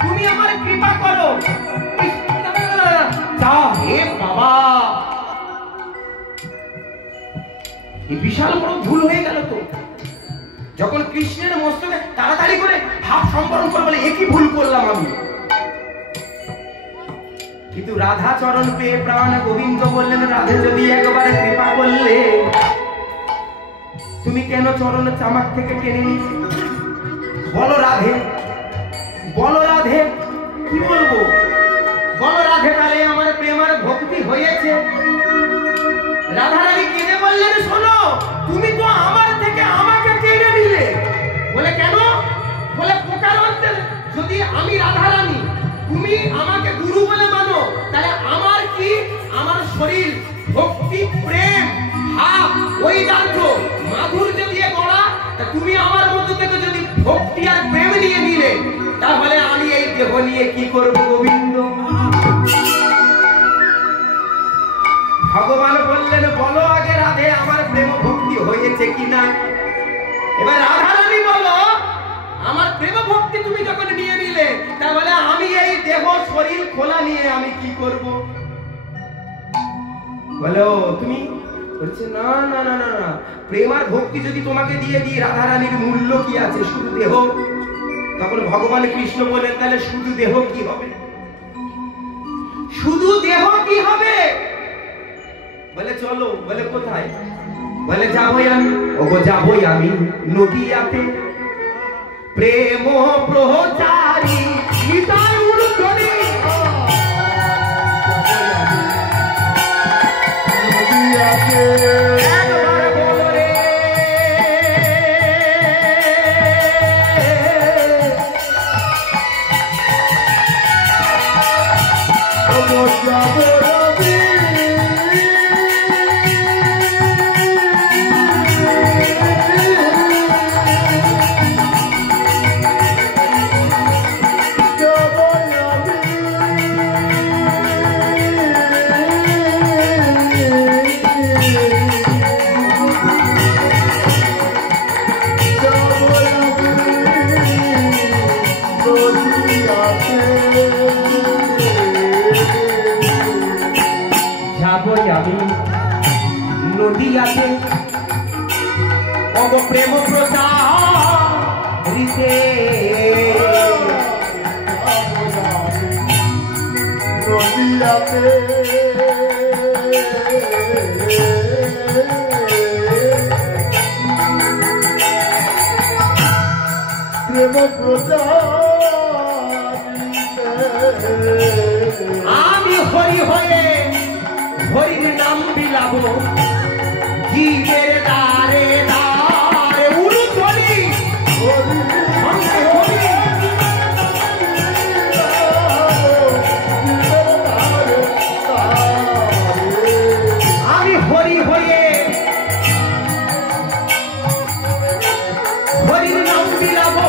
তুমি আমার কৃপা করো। হে বাবা, এই বিশাল বড় ভুল হয়ে গেল তো। যখন কৃষ্ণের মস্তকে তাড়াতাড়ি করে ভাব সম্বরণ করে বলে একই ভুল করলাম আমি। কিন্তু রাধা চরণ পেয়ে প্রাণ গোবিন্দ বললেন, রাধে যদি একবারে কৃপা করলে তুমি কেন চরণ চামাক থেকে টেনে নিলে? বলো রাধে, বলো রাধে, কি বলবো? বলো রাধে, তাহলে আমার প্রেম আর ভক্তি হয়েছে। রাধা রানী কেঁদে বললেন, শোনো, তুমি তো আমার থেকে আমাকে কেড়ে নিলে। বলে কেন? বলে প্রকারান্তে যদি আমি রাধা রানী, তুমি আমাকে গুরু বলে মানো, তাহলে আমার কি, আমার শরীর ভক্তি প্রেম ভাব ঐদার্য মাধুর্য দিয়ে গড়া, তুমি আমার মধ্য থেকে যদি ভক্তি আর প্রেম নিয়ে নিলে, তাহলে আমি এই দেহ নিয়ে কি করব গোবিন্দ? ভগবান বললেন, বলো আগে রাধে আমার প্রেম ভক্তি হয়েছে কিনা। এবার রাধা রানী বলো, আমার প্রেম ভক্তি তুমি যখন নিয়ে নিলে, তাহলে আমি এই দেহ শরীর খোলা নিয়ে আমি কি করব? বলো তুমি। বলছে না না না না না, প্রেম আর ভক্তি যদি তোমাকে দিয়ে দিই, রাধা রানীর মূল্য কি আছে? শুধু দেহ। তখন ভগবান কৃষ্ণ বলেন, তাহলে শুধু দেহ কি হবে? শুধু দেহ কি হবে? বলে চলো। বলে কোথায়? বলে যাবই আমি। ওগো যাবই আমি নদিয়াতে, প্রেম প্রচারী নিতাই উলুধ্বনি। একবার বলো রে, ওগো যাবো আমি, যাবই আমি নদিয়াতে, ওগো প্রেম প্রচারিতে, নদিয়াতে প্রেম প্রচারিতে আমি হরি হয়ে হরির নাম বিলাবো, জীবের দ্বারে দ্বারে উলুধ্বনি। আমি হরি হয়ে হরির নাম বিলাবো,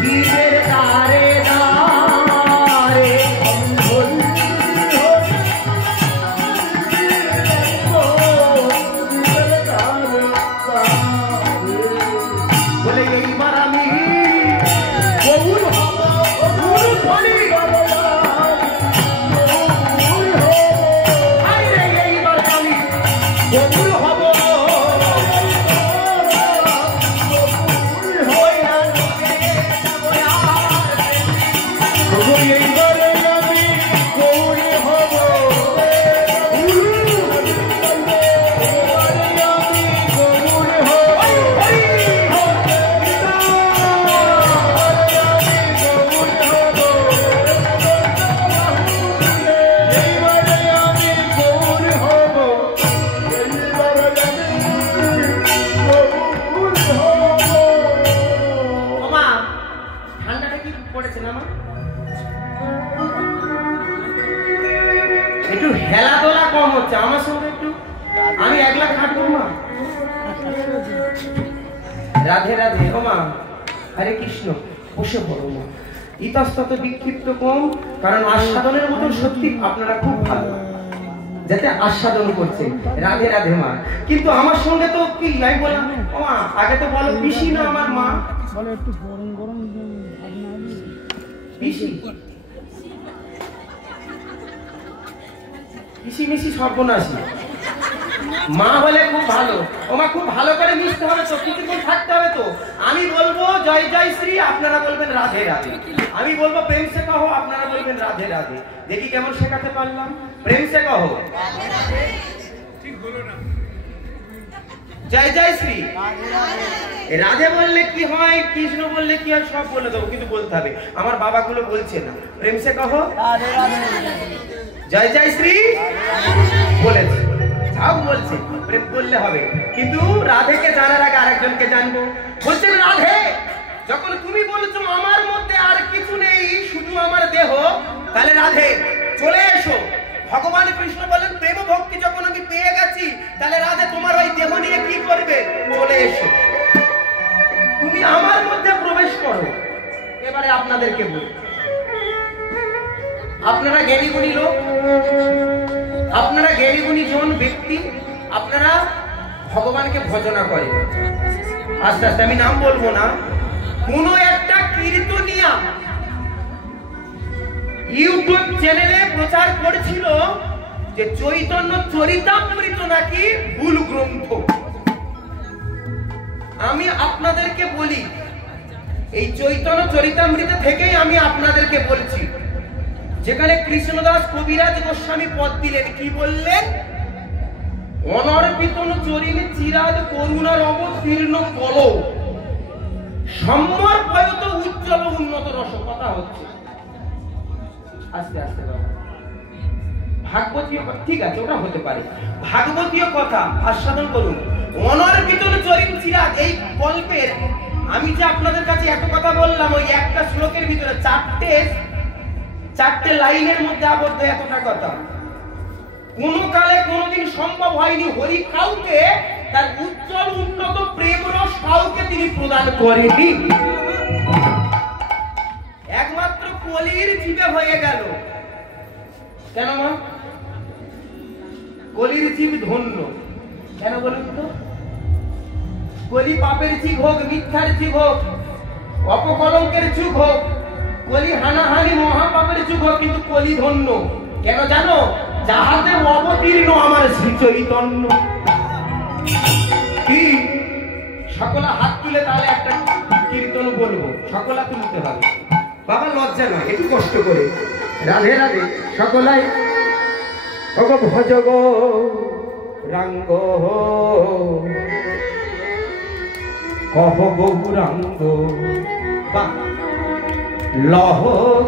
জীবের দ্বারে দ্বারে। বলে এইবার আমি গৌর হব, উলুধ্বনি। আরে এইবার আমি গৌর হব, এইবারে আমি গৌরী হব, হরি হরি একলা খাটবো মা। রাধে রাধে। ও মা, হরে কৃষ্ণ। বসে পড়ো মা। ইতস্তত বিক্ষিপ্ত কম, কারণ আস্বাদনের মতো সত্যি আপনারা খুব ভালো, যাতে আস্বাদন করছে। রাধে রাধে মা। কিন্তু আমার সঙ্গে তো কি আমি বললাম, ও মা আগে তো বলো পিসি না আমার মা? বলে একটু গরম গরম পিসি পিসি মিশি সর্বনাশী। মা হলে খুব ভালো। ও মা খুব ভালো করে মিশতে হবে তো, কিছুক্ষণ থাকতে হবে তো। আমি বলবো জয় জয় শ্রী, আপনারা বলবেন রাধে রাধে। আমি বলবো প্রেম সে কহো, আপনারা বলবেন রাধে রাধে। দেখি কেমন শেখাতে পারলাম। প্রেম সে কহো ঠিক হলো না। জয় জয় শ্রী। রাধে বললে কি হয়, কৃষ্ণ বললে কি হয়, সব বলে দেবো, কিন্তু বলতে হবে। আমার বাবাগুলো বলছে না। প্রেম সে কহো জয় জয় শ্রী বলেছে, সব বলছে, প্রেম করলে হবে। কিন্তু রাধেকে জানার আগে আরেকজনকে জানবো। বলছেন রাধে, যখন তুমি বলছো আমার মধ্যে আর কিছু নেই, শুধু আমার দেহ, তাহলে রাধে চলে এসো। ভগবান কৃষ্ণ বলেন প্রেম ভক্তি যখন আমি পেয়ে গেছি, তাহলে রাধে তোমার ওই দেহ নিয়ে কি করবে? চলে এসো, তুমি আমার মধ্যে প্রবেশ করো। এবারে আপনাদেরকে বলি, আপনারা জ্ঞানীগুণী লোক, আপনারা জ্ঞানীগুণী জন ব্যক্তি, আপনারা ভগবানকে ভজনা করেন। আস্তে আস্তে, আমি নাম বলবো না, কোন একটা কীর্তনিয়া ইউটিউব চ্যানেলে প্রচার করেছিল যে চৈতন্য চরিতামৃত নাকি ভুল গ্রন্থ। আমি আপনাদেরকে বলি, এই চৈতন্য চরিতামৃত থেকেই আমি আপনাদেরকে বলছি, যেখানে কৃষ্ণদাস কবিরাজ গোস্বামী পদ দিলেন, কি বললেন? অনর্পিত চরিণ চিরাদ করুণার অবতীর্ণ কল সম্মর্পয়ত উজ্জ্বল উন্নত রস। কথা হচ্ছে আস্তে আস্তে বাবা, ভাগবতীয় ঠিক আছে, ওটা হতে পারে। ভাগবতীয় কথা আস্বাদন করুন। অনর্পিত চরিণ চিরাদ, এই গল্পের আমি যে আপনাদের কাছে এত কথা বললাম, ওই একটা শ্লোকের ভিতরে চারটে লাইনের মধ্যে আবদ্ধ এতটা কথা। কোন কালে কোনদিন সম্ভব হয়নি হরি কাউকে তার উজ্জ্বল উন্নত প্রেম রস কাউকে তিনি প্রদান করেনি। একমাত্র কলির জীবে হয়ে গেল। কেন মা? কলির জীব ধন্য। কেন বলুন তো? কলি পাপের যুগ হোক, মিথ্যার যুগ হোক, অপকলঙ্কের যুগ হোক, কলি হানাহানি মহাপাপের যুগ হোক, কিন্তু কলি ধন্য। কেন জানো? যাহাতে অবতীর্ণ আমার শ্রী চৈতন্য। কি সকলে হাত তুলে তাহলে একটা কীর্তন বলবো, সকলা তুলতে হবে বাবা, লজ্জা নয়, একটু কষ্ট করে। রাধে রাধে সকলাই। ভগ ভজ গো রাঙ্গ কহ গৌরাঙ্গ, লহ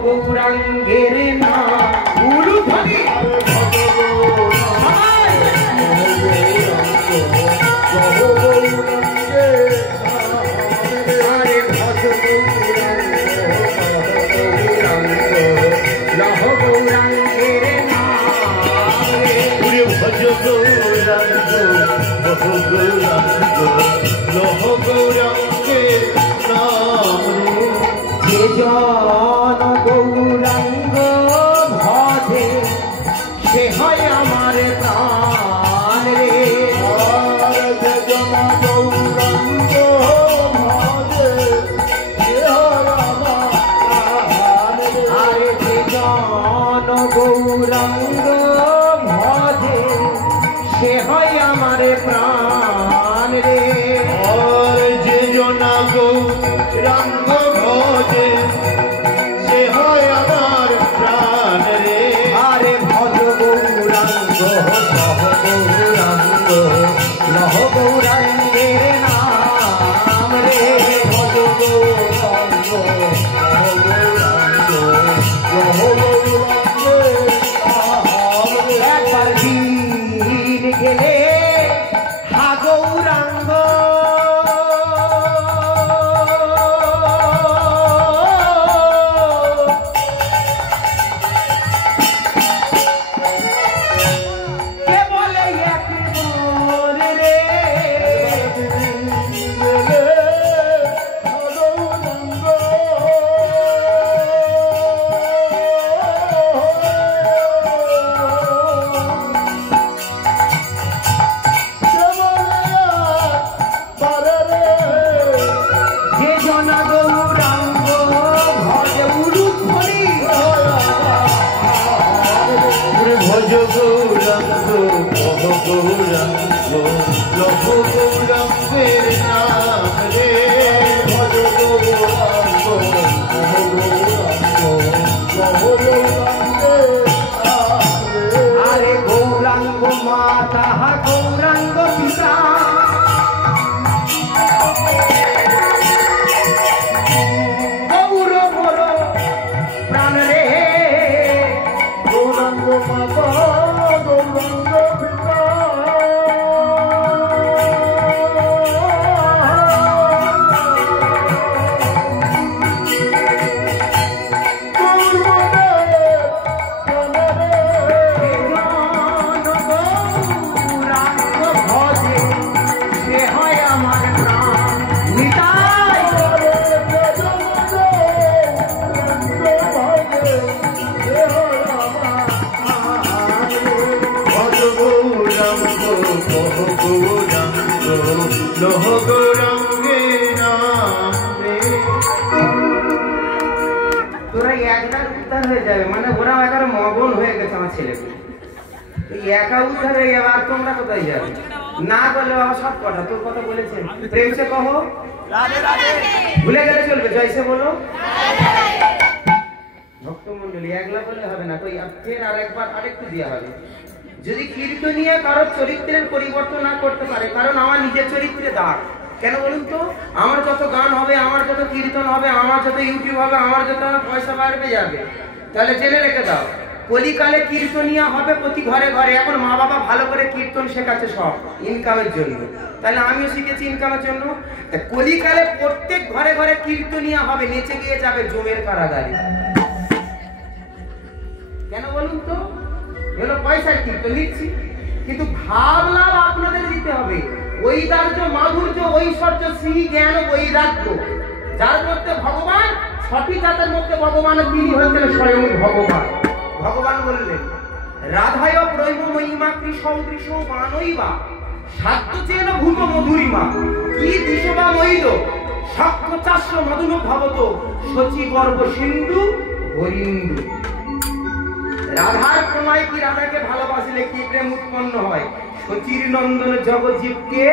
গৌরাঙ্গের না উলু ধ্বনি। যে জন গৌরাঙ্গ ভজে সে হয় আমার প্রাণ রে। যে জন গৌরাঙ্গ ভজে সে হয় আমার প্রাণ রে। আরে যে জন গৌরাঙ্গ ভজে সে হয় আমার প্রাণ রে। যে জন গৌরাঙ্গ ভজে সে হয় আমার প্রাণ রে। আরে ভজ গৌরাঙ্গ সহ গৌরাঙ্গ লহ গৌরাঙ্গের নাম রে। ভজ গৌরাঙ্গ সহ গৌরাঙ্গ লহ গৌরাঙ্গের নাম রে। একবার দিন গেলে হা গৌরাঙ্গ গৌরাঙ্গ লভ গৌরাঙ্গের নাম রে ভজ গৌরাঙ্গ লভ গৌরাঙ্গ লভ গৌরাঙ্গের নাম রে আরে গৌরাঙ্গ মাতা গৌরাঙ্গ পিতা গৌর মোর প্রাণ রে গৌরাঙ্গ মাতা গৌরাঙ্গ পিতা লহ গৌরাঙ্গে নাম রে তোরা একবার উদ্ধার হয়ে যাবে মানে ওরাও একেবারে মগন হয়ে গেছে আমার ছেলেকে একা উদ্ধার হয়ে যাবে আর তোমরা কোথায় যাবে না বললে বাবা সব কথা তোর কথা বলেছেন প্রেম সে কহো ভুলে গেলে চলবে জয়সে বলো ভক্তমন্ডলী একলা বলে হবে না তো ফের আরেকবার আরেকটু দেওয়া হবে যদি কীর্তনিয়া কারোর চরিত্রের পরিবর্তন না করতে পারে কারণ আমার নিজের চরিত্রে দাগ কেন বলুন তো আমার যত গান হবে আমার যত কীর্তন হবে আমার যত ইউটিউব হবে আমার যত পয়সা বাড়বে যাবে তাহলে জেনে রেখে দাও কলিকালে কীর্তনিয়া হবে প্রতি ঘরে ঘরে এখন মা বাবা ভালো করে কীর্তন শেখাচ্ছে সব ইনকামের জন্য তাহলে আমিও শিখেছি ইনকামের জন্য কলিকালে প্রত্যেক ঘরে ঘরে কীর্তনিয়া হবে নেচে গিয়ে যাবে জমের কারাগারে কেন বলুন তো এগুলো পয়সার কীর্তন নিচ্ছি কিন্তু ভাবনা আপনাদের দিতে হবে ঐদার্য মাধুর্য ঐশ্বর্য শ্রী জ্ঞান বৈরাগ্য যার মধ্যে ভগবান ছটি জাতের মধ্যে ভগবান তিনি হচ্ছেন স্বয়ং ভগবান ভগবান বললেন রাধায় প্রৈম মহিমা কৃষ্ণ কৃষ্ণ বানৈবা সাধ্য চেন ভূত মধুরিমা কি দিশবা মৈদ সক্ষ চাষ্য মধুন ভবত শচী গর্ভ সিন্ধু হরিন্দু রাধার প্রণয় কি রাধাকে ভালোবাসলে কি প্রেম উৎপন্ন হয় শচীর নন্দন জগজীবকে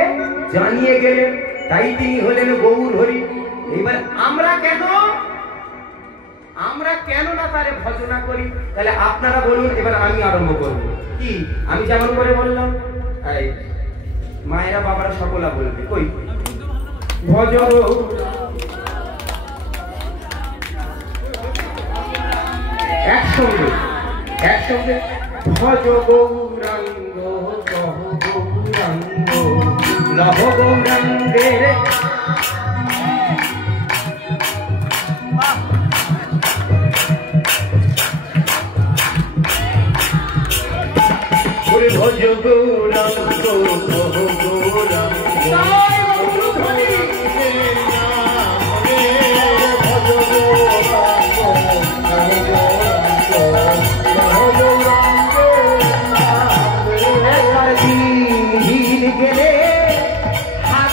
জানিয়ে গেলেন তাই তিনি হলেন গৌর হরি এবার আমরা কেন না তারে ভজনা করি তাহলে আপনারা বলুন এবার আমি আরম্ভ করব কি আমি যেমন করে বললাম এই মায়েরা বাবারা সকলা বলবে কই ভজ একসঙ্গে ভজ গৌরাঙ্গ কহ গৌরাঙ্গ লহ গৌরাঙ্গের ভজ গৌরাঙ্গ কহ গেলে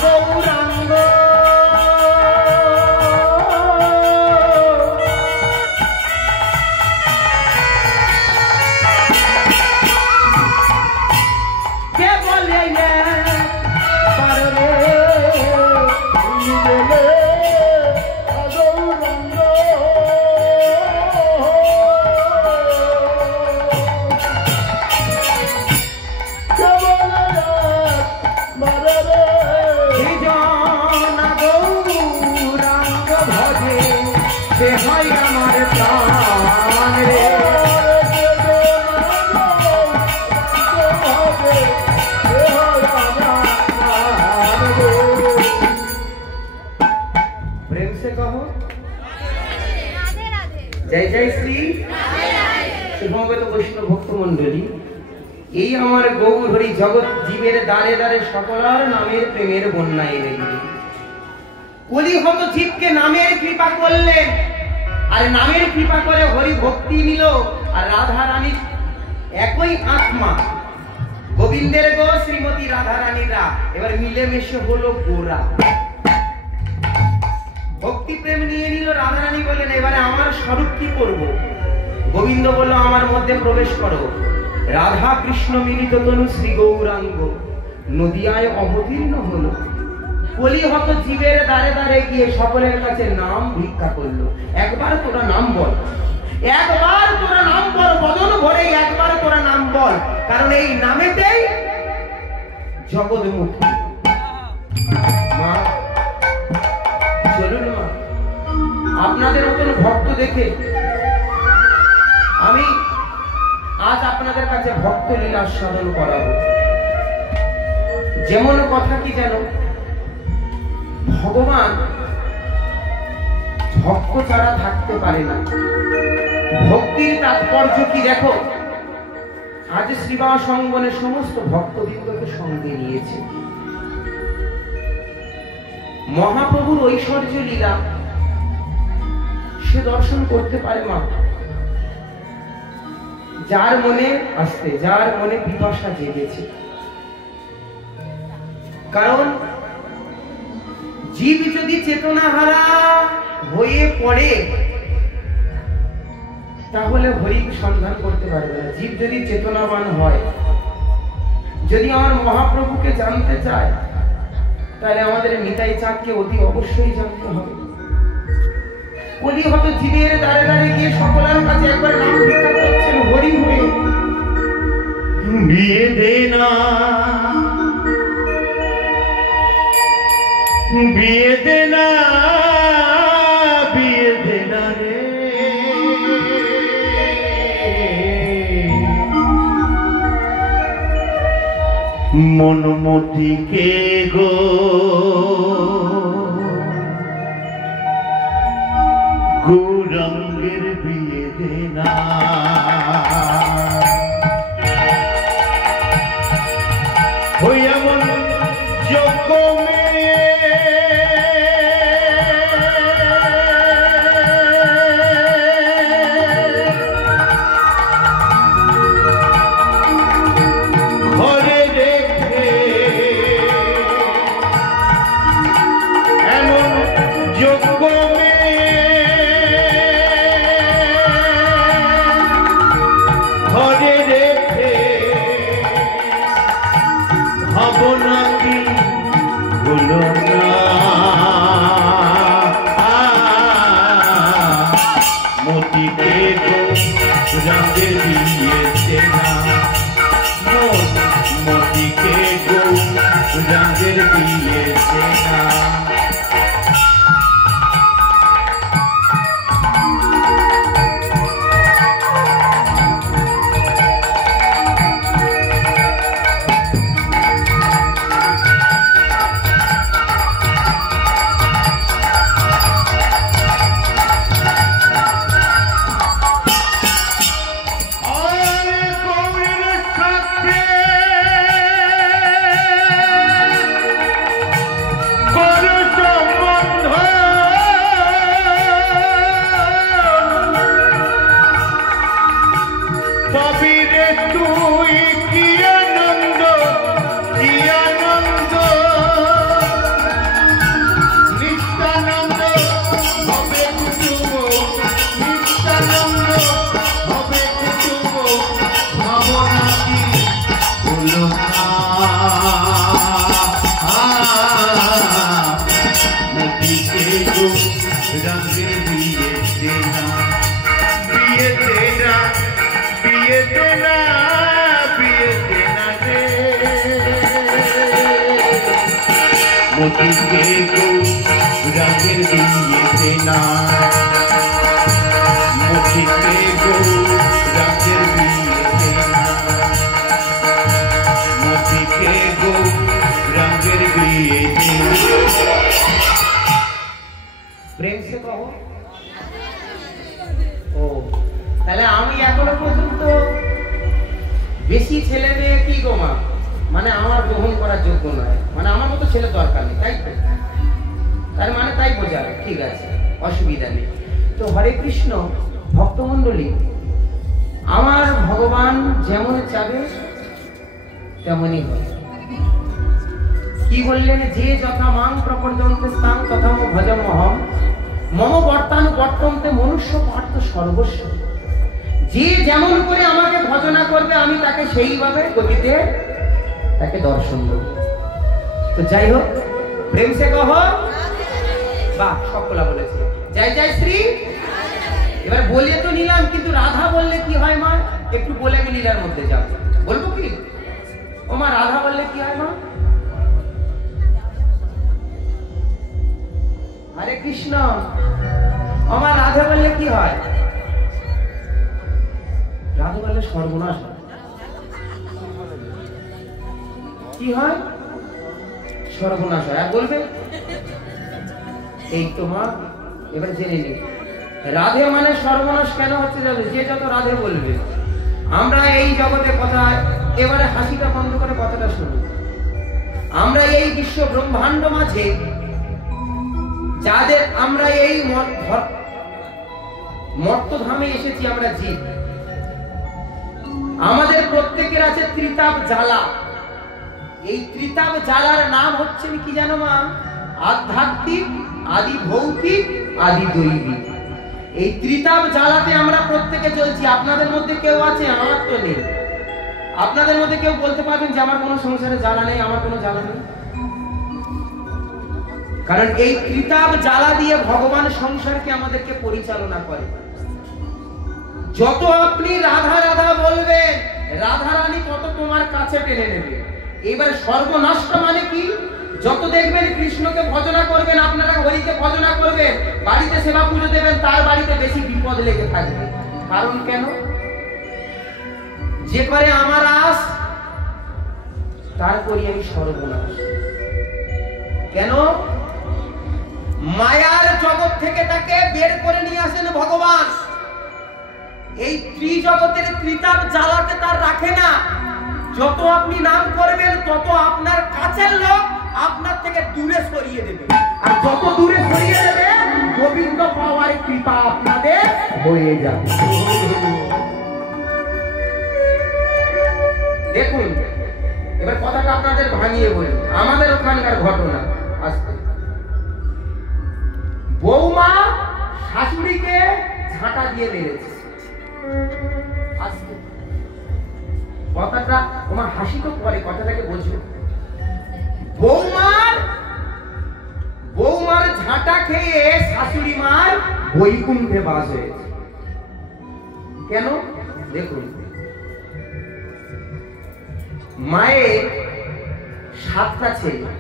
গৌরাঙ্গ কে বলে পারে সে হয় আমার প্রাণ রে प्रेम से कहो जय जय श्री সমবেত বৈষ্ণব ভক্ত মণ্ডলী এই আমার গৌর হরি জগৎ জীবের দাঁড়ে দাঁড়ে সকলার নামের প্রেমের বন্যা এনে দিলেন কলিহত জীবকে নামের কৃপা করলেন আর নামের কৃপা করে হরি ভক্তি নিল আর রাধা রানী একই আত্মা গোবিন্দের গো শ্রীমতী রাধা রানীরা এবার মিলেমিশে হলো গোরা ভক্তি প্রেম নিয়ে নিল রাধা রানী বললেন এবারে আমার স্বরূপ কি করব গোবিন্দ বলল আমার মধ্যে প্রবেশ করো রাধা কৃষ্ণ মিলিত তনু শ্রী গৌরাঙ্গ নদিয়ায় অবতীর্ণ হলো। কলিহত জীবের দ্বারে দ্বারে গিয়ে সকলের কাছে নাম ভিক্ষা করলো। একবার তোরা নাম বল, একবার তোরা নাম বল, বদন ভরে একবার তোরা নাম বল, কারণ এই নামেতেই জগৎমুক্তি। মা চলুন মা, আপনাদের মতন ভক্ত দেখে আমি আজ আপনাদের কাছে ভক্ত লীলা সাধন করাবো। যেমন কথা কি যেন ভগবান ভক্ত ছাড়া থাকতে পারে না। ভক্তির তাৎপর্য কি দেখো, আজ শ্রীবাস অঙ্গনের সমস্ত ভক্তবৃন্দকে সঙ্গে নিয়েছে। মহাপ্রভুর ঐশ্বর্য লীলা সে দর্শন করতে পারে মা, যার মনে আসতে, যার মনে পিপাসা জেগেছে। কারণ জীব যদি চেতনাহারা হয়ে পড়ে তাহলে হরি সন্ধান করতে পারবে না। জীব যদি চেতনাবান হয়, যদি আমার মহাপ্রভুকে জানতে চায়, তাহলে আমাদের নিতাই চাঁদকে অতি অবশ্যই জানতে হবে। কলিহত জীবের দ্বারে দ্বারে গিয়ে সকলের কাছে একবার নাম ভিক্ষা করছেন হরি হয়ে। বিয়ে দে না, বিয়ে দে না, বিয়ে দে না রে, মনমতিকে গো গৌরাঙ্গের বিয়ে দে না। ওই এমন যোগ্য মেয়ে ঘরে রেখে, এমন যোগ্য মেয়ে ঘরে রেখে ভাবনা কি হলো না। মতিকে গৌরাঙ্গে দিয়েছে না, মতিকে গৌরাঙ্গের দিয়েছে না। মতিকে গৌরাঙ্গের দিয়েছে না, মতিকে গৌরাঙ্গের দিয়েছে না, মতিকে গৌরাঙ্গের দিয়েছে। প্রেম সে কहो। ও তাহলে আমি এখনো পর্যন্ত বেশি ছেলে মেয়ে কি গো মা, মানে আমার গ্রহণ করার যোগ্য নয়, মানে আমার মতো ছেলে দরকার নেই, তাই তো? তার মানে তাই বোঝাবে, ঠিক আছে, অসুবিধা নেই। তো হরে কৃষ্ণ ভক্তমণ্ডলী, আমার ভগবান যেমন চাবে তেমনই হয়। কি বললেন? যে যথা মাং প্রপর্যন্তে স্থান তথা ভজমহম মম বর্তানু বর্তন্তে মনুষ্য পার্থ সর্বস্ব। যে যেমন করে আমাকে ভজনা করবে আমি তাকে সেইভাবে গতিতে তাকে দর্শন দেব। তো যাই হোক, প্রেম সে কহ, বাহ, সকলা বলেছে জয় জয় শ্রী। এবার বলে তো নিলাম, কিন্তু রাধা বললে কি হয় মা? একটু বলে আমি লীলার মধ্যে যাব। বলবো কি? ও মা, রাধা বললে কি হয় মা? হরে কৃষ্ণ। ও মা, রাধা বললে কি হয়? রাধা বললে সর্বনাশ হয়। কি হয়? সর্বনাশ হয়। আর বলবে এই তো মা, এবার জেনে নি রাধে মানে সর্বনাশ কেন হচ্ছে যাবে। যে যত রাধে বলবে, আমরা এই জগতে কথা, এবারে হাসিটা বন্ধ করে কথাটা শুনুন। আমরা এই বিশ্ব ব্রহ্মাণ্ড মাঝে যাদের আমরা এই মর্তধামে এসেছি, আমরা জীব, আমাদের প্রত্যেকের আছে ত্রিতাপ জ্বালা। এই ত্রিতাপ জ্বালার নাম হচ্ছে কি জানো মা? আধ্যাত্মিক, আদি ভৌতিক, আদি দৈবিক। এই ত্রিতাপ জ্বালাতে আমরা প্রত্যেকে চলছি। আপনাদের মধ্যে কেউ আছে? আমার তো নেই। আপনাদের মধ্যে কেউ বলতে পারবেন যে আমার কোনো সংসারে জ্বালা নেই, আমার কোনো জ্বালা নেই? কারণ এই ত্রিতাপ জ্বালা দিয়ে ভগবান সংসারকে আমাদেরকে পরিচালনা করে। যত আপনি রাধা রাধা বলবেন, রাধা রানী তত তোমার কাছে টেনে নেবে। এবার সর্বনাশটা মানে কি? যত দেখবেন কৃষ্ণকে ভজনা করবেন, আপনারা হরিকে ভজনা করবেন, বাড়িতে সেবা পুজো দেবেন, তার বাড়িতে বেশি বিপদ লেগে থাকবে। কারণ কেন? যে করে আমার আস, তারপরই আমি সর্বনাশ। কেন? মায়ার জগৎ থেকে তাকে বের করে নিয়ে আসেন ভগবান। এই ত্রিজগতের ত্রিতাপ জ্বালাতে তার রাখে না। যত আপনি নাম করবেন, তত আপনার কাছের লোক আপনার থেকে দূরে সরিয়ে দেবে। আর যত দূরে সরিয়ে দেবে, গোবিন্দ পাওয়ার কৃপা আপনাদের হয়ে যাবে। দেখুন, এবার কথাটা আপনাদের ভাঙিয়ে বলি। আমাদের ওখানকার ঘটনা। আজকে বৌমা শাশুড়িকে ঝাঁটা দিয়ে মেরেছে। আজকে কথাটা, তোমার হাসি তো পরে, কথাটাকে বোঝো। বৌমার ঝাঁটা খেয়ে শাশুড়ি মার বৈকুণ্ঠে বাস হয়েছে। কেন? দেখুন, মায়ের 7টা ছেলে,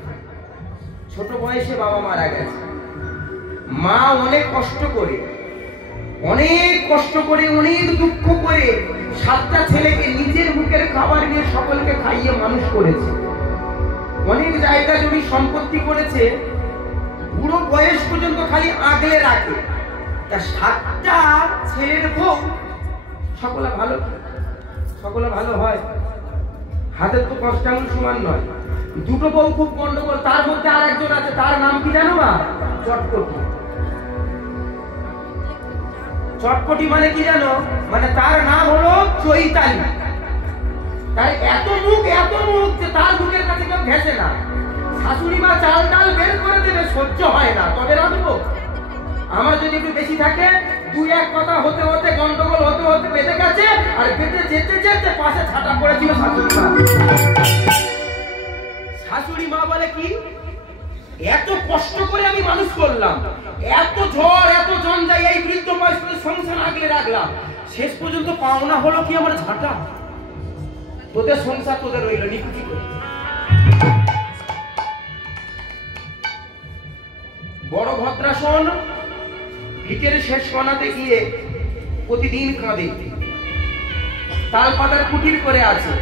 ছোট বয়সে বাবা মারা গেছে। মা অনেক কষ্ট করে, অনেক দুঃখ করে 7টা ছেলেকে নিজের মুখের খাবার দিয়ে সকলকে খাইয়ে মানুষ করেছে। অনেক জায়গা জমি সম্পত্তি করেছে, বুড়ো বয়স পর্যন্ত খালি আগলে রাখে। তা 7টা ছেলের বউ সকলে ভালো হয়? হাতের তো কষ্টাঙ্গুল সমান নয়। দুটো বউ খুব গন্ডগোল। তার মধ্যে আর একজন আছে, তার নাম কি জানো না? চটপটি। চটপটি মানে কি জানো? মানে তার নাম হলো চৈতালি। তার এত মুখ যে তার মুখের কাছে কেউ ঘেঁষে না। শাশুড়ি মা চাল ডাল বের করে দেবে, সহ্য হয় না, তবে রাঁধবো। আমার যদি একটু বেশি থাকে, 2-1 কথা হতে হতে, গন্ডগোল হতে হতে বেঁধে গেছে। আর বেঁধে যেতে পাশে ছাটা পড়েছিল শাশুড়ি মা। শাশুড়ি মা বলে কি, এত কষ্ট করে আমি মানুষ করলাম, এত ঝড় এত জঞ্জাল, এই বৃদ্ধ বয়সে সংসার আগলে রাখলাম, শেষ পর্যন্ত পাওনা হলো কি আমার ঝাঁটা। তোদের সংসার তোদের রইল নিকুচি করে। বড় ভদ্রাসন ভিটের শেষ কোণাতে গিয়ে প্রতিদিন কাঁদে, তাল পাতার কুটির করে আছে।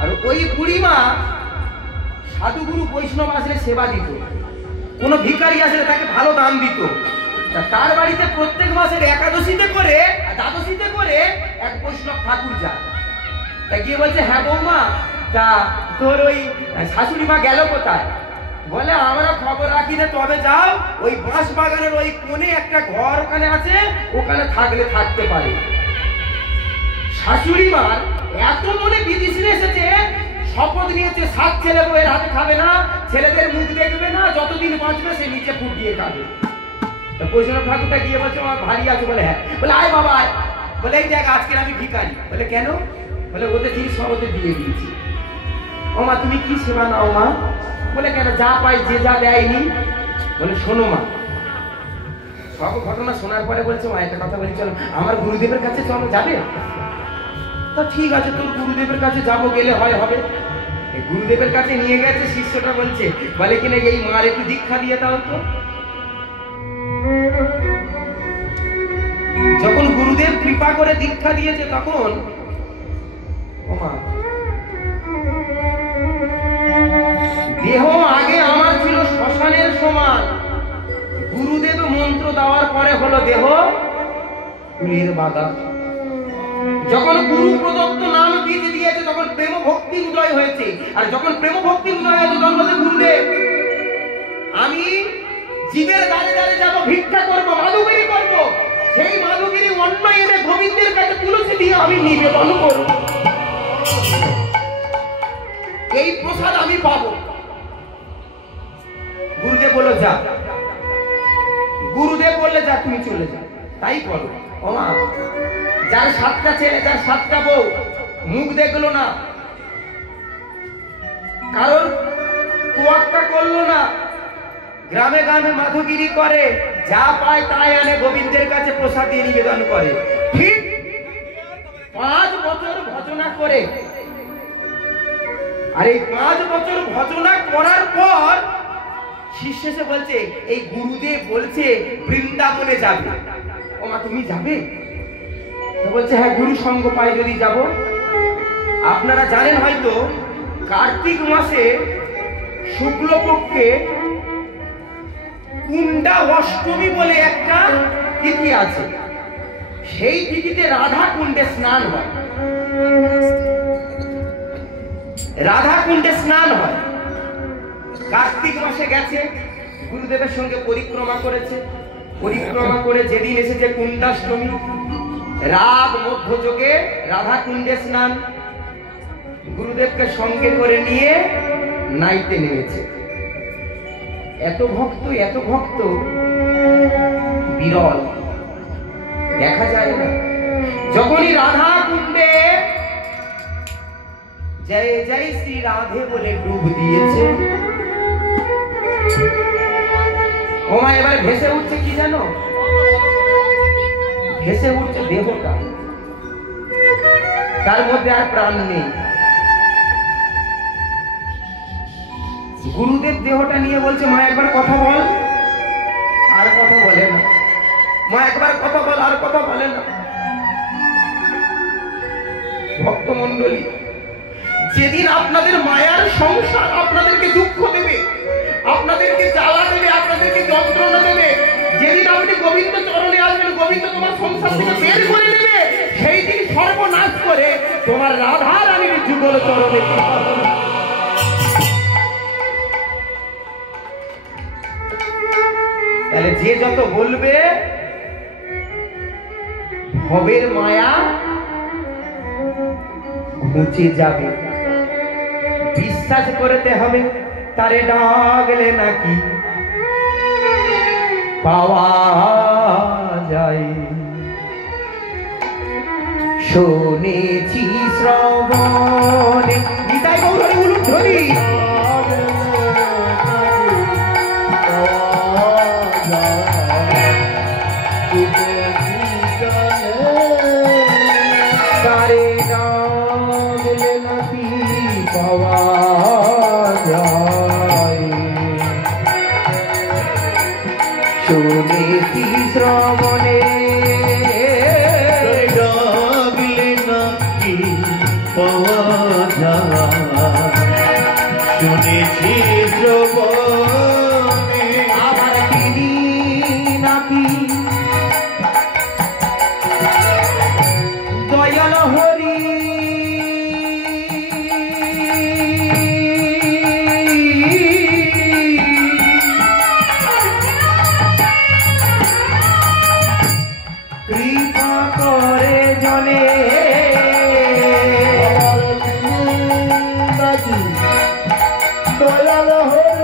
আর ওই বুড়িমা সাধুগুরু বৈষ্ণব আসলে সেবা দিত, কোন ভিখারি আসলে তাকে ভালো দাম দিত। তার বাড়িতে প্রত্যেক মাসের একাদশীতে করে, দ্বাদশীতে করে এক বৈষ্ণব ঠাকুর যায়। তা গিয়ে বলছে, হ্যাঁ বৌমা, তা তোর ওই শাশুড়ি মা গেল কোথায়? বলে, আমরা খবর রাখি না, তবে যাও, ওই বাঁশ বাগানের ওই কোণে একটা ঘর ওখানে আছে, ওখানে থাকলে থাকতে পারে। শাশুড়ি মার এত মনে বিদেশি এসেছে, শপথ নিয়েছে 7 ছেলে বউয়ের হাতে খাবে না, ছেলেদের মুখ দেখবে না, যতদিন বাঁচবে সে নিচে ফুটিয়ে খাবে। বৈষ্ণব ঠাকুরটা গিয়ে বলছে, আমার ভারী আছে? বলে হ্যাঁ। বলে, আয় বাবা আয়। বলে এই দেখ আজকে আমি ভিখারি। বলে কেন? বলে ওদের জিনিস সব ওদের দিয়ে দিয়েছি। ও মা তুমি কি সেবা নাও মা? বলে কেন যা পাই যে যা দেয়নি। বলে শোনো মা, সব ঘটনা শোনার পরে বলছে মা একটা কথা বলি চলো আমার গুরুদেবের কাছে চলো, যাবে? তো ঠিক আছে তোর গুরুদেবের কাছে যাবো, গেলে হয় হবে। গুরুদেবের কাছে নিয়ে গেছে, শিষ্যটা বলছে বলে কিনা এই মার একটু দীক্ষা দিয়ে দাও তো। যখন গুরুদেব কৃপা করে দীক্ষা দিয়েছে তখন ও মা দেহ আগে আমার ছিল শ্মশানের সমান, গুরুদেব মন্ত্র দেওয়ার পরে হলো দেহ ফুলের বাগা। যখন গুরু প্রদত্ত নাম বীজ দিয়েছে তখন প্রেম ভক্তির উদয় হয়েছে, আর যখন প্রেম ভক্তির উদয় হয়েছে তখন বলছে গুরুদেব আমি জীবের দ্বারে দ্বারে যাবো, ভিক্ষা করবো, মাধুগিরি করবো, সেই মাধুগিরি অন্য এনে গোবিন্দের কাছে তুলসী দিয়ে আমি নিবেদন করব, এই প্রসাদ আমি পাবো। গুরুদেব বলল যা। গুরুদেব বললে যা তুমি চলে যাও, তাই করো। ও মা যার 7টা ছেলে, যার 7টা বউ, মুখ দেখলো না, কারণ তোয়াক্কা করলো না, গ্রামে গ্রামে মাধুগিরি করে, যা পায় তাই আনে গোবিন্দের কাছে প্রসাদ দিয়ে নিবেদন করে। ঠিক 5 বছর ভজনা করে, আর এই 5 বছর ভজনা করার পর শিষ্য এসে বলছে এই গুরুদেব বলছে বৃন্দাবনে যাবে। ও মা তুমি যাবে? বলছে হ্যাঁ গুরু সঙ্গ পাই যদি যাব। আপনারা জানেন হয়তো কার্তিক মাসে শুক্লপক্ষে কুণ্ডা অষ্টমী বলে একটা তিথি আছে, সেই তিথিতে রাধা কুণ্ডে স্নান হয়। রাধা কুণ্ডে স্নান হয়। কার্তিক মাসে গেছে, গুরুদেবের সঙ্গে পরিক্রমা করেছে, পরিক্রমা করে যেদিন এসেছে কুণ্ডাষ্টমী, রাত মধ্যযোগে রাধা কুণ্ডে স্নান, গুরুদেবকে সঙ্গে করে নিয়ে নাইতে নেমেছে। এত ভক্ত বিরল, দেখা যায় না। যখনই রাধা কুণ্ডে জয় জয় শ্রী রাধে বলে ডুব দিয়েছে, ও মা এবারে ভেসে উঠছে কি জানো? ভেসে উঠছে দেহটা, তার মধ্যে আর প্রাণ নেই। গুরুদেব দেহটা নিয়ে বলছে মা একবার কথা বল, আর কথা বলে না। মা একবার কথা বল, আর কথা বলে না। ভক্তমণ্ডলী, যেদিন আপনাদের মায়ার সংসার আপনাদেরকে দুঃখ দেবে, আপনাদেরকে জ্বালা দেবে, আপনাদেরকে যন্ত্রণা দেবে, যেদিন আপনি গোবিন্দ চরণে আসবেন, গোবিন্দ তোমার সংসার থেকে বের করে দেবে, সেই দিন সর্বনাশ করে তোমার রাধা রানীর যুগল চরণে। তাহলে যে যত বলবে ভবের মায়া ঘুচে যাবে, বিশ্বাস করতে হবে তারে ডাকলে নাকি পাওয়া যায়। শুনেছি শ্রবণে গীতায় গৌরী বলুন ধরি, তারে ডাকলে নাকি পাওয়া যায়। শুনেছি শ্রবণে ডাকলে নাকি পাওয়া যায়, শুনেছি শ্রবণে আমার তিনি নাকি দয়াল হরি। কৃপা করে জনে দয়াল হরি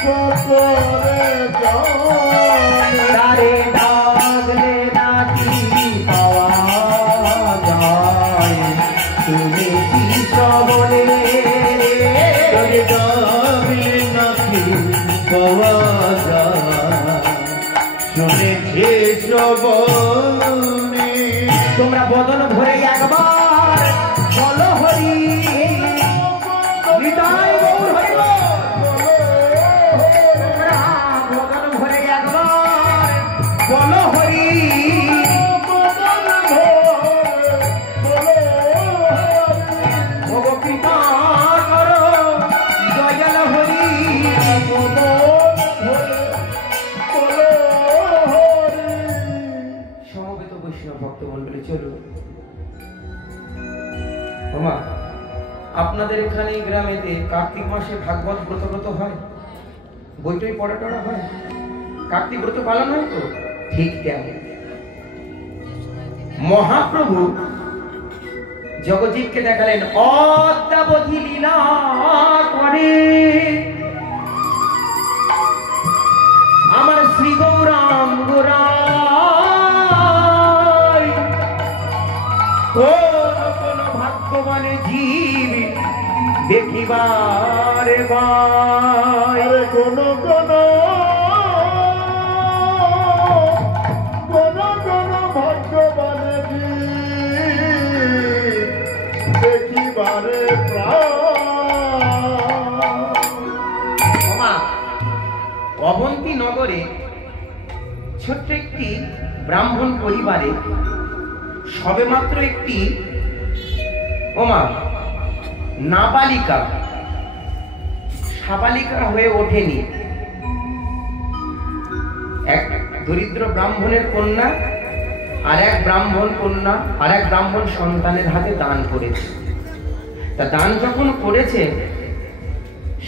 কৃপা তারে ডাকলে নাকি পাওয়া যায়, শুনেছি শ্রবণে তারে ডাকলে নাকি পাওয়া যায়, শুনেছি শ্রবণে। তোমরা বদন ভরে একবার বলো হরি, নিতাই গৌর হরি তোমরা বদন ভরে একবার বলো হরি, ভব কৃপা করো দয়াল হরি, সমবেত বৈষ্ণব ভক্ত মন্ডলী চলো। মামা, আপনাদের এখানে এই গ্রামেতে কার্তিক মাসে ভাগবত ব্রত হয়, বইটই পড়া টড়া হয়, কার্তিক ব্রত পালন হয় তো? ঠিক তেমন মহাপ্রভু জগজ্জীবকে দেখালেন অদ্যাবধি লীলা করে আমার শ্রী গৌরাম গোরাই, কোন ভাগ্যবান জীব দেখিবারে গায়, কোন ভাগ্যবান দেখিবারে অবন্তী নগরে ছোট্ট একটি ব্রাহ্মণ পরিবারে সবেমাত্র একটি নাবালিকা সাবালিকা হয়ে ওঠেনি, এক দরিদ্র ব্রাহ্মণের কন্যা আর এক ব্রাহ্মণ কন্যা আর এক ব্রাহ্মণ সন্তানের হাতে দান করেছে। তা দান যখন করেছে,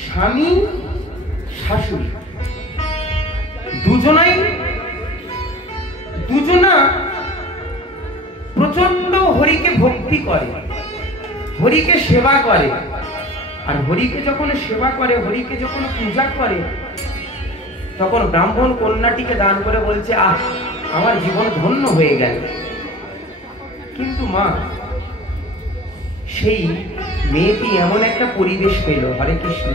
স্বামী শাশুড়ি দুজনা প্রচন্ড হরিকে ভক্তি করে, হরিকে সেবা করে। আর হরিকে যখন সেবা করে, হরিকে যখন পূজা করে, তখন ব্রাহ্মণ কন্যাটিকে দান করে বলছে, আহ, আমার জীবন ধন্য হয়ে গেল। কিন্তু মা, সেই মেয়েটি এমন একটা পরিবেশ পেল, হরে কৃষ্ণ,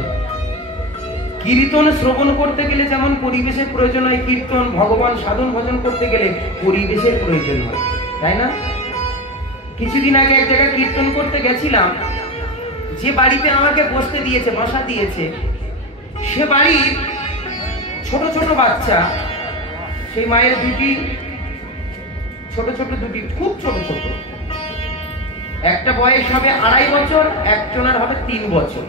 কীর্তন শ্রবণ করতে গেলে যেমন পরিবেশের প্রয়োজন হয়, কীর্তন ভগবান সাধন ভজন করতে গেলে পরিবেশের প্রয়োজন হয়, তাই না? কিছুদিন আগে এক জায়গায় কীর্তন করতে গেছিলাম, যে বাড়িতে আমাকে বসতে দিয়েছে, বসা দিয়েছে, সে বাড়ির ছোট ছোট বাচ্চা, সেই মায়ের দুটি ছোট খুব ছোট, একটা বয়স হবে 2.5 বছর, একজনের হবে 3 বছর।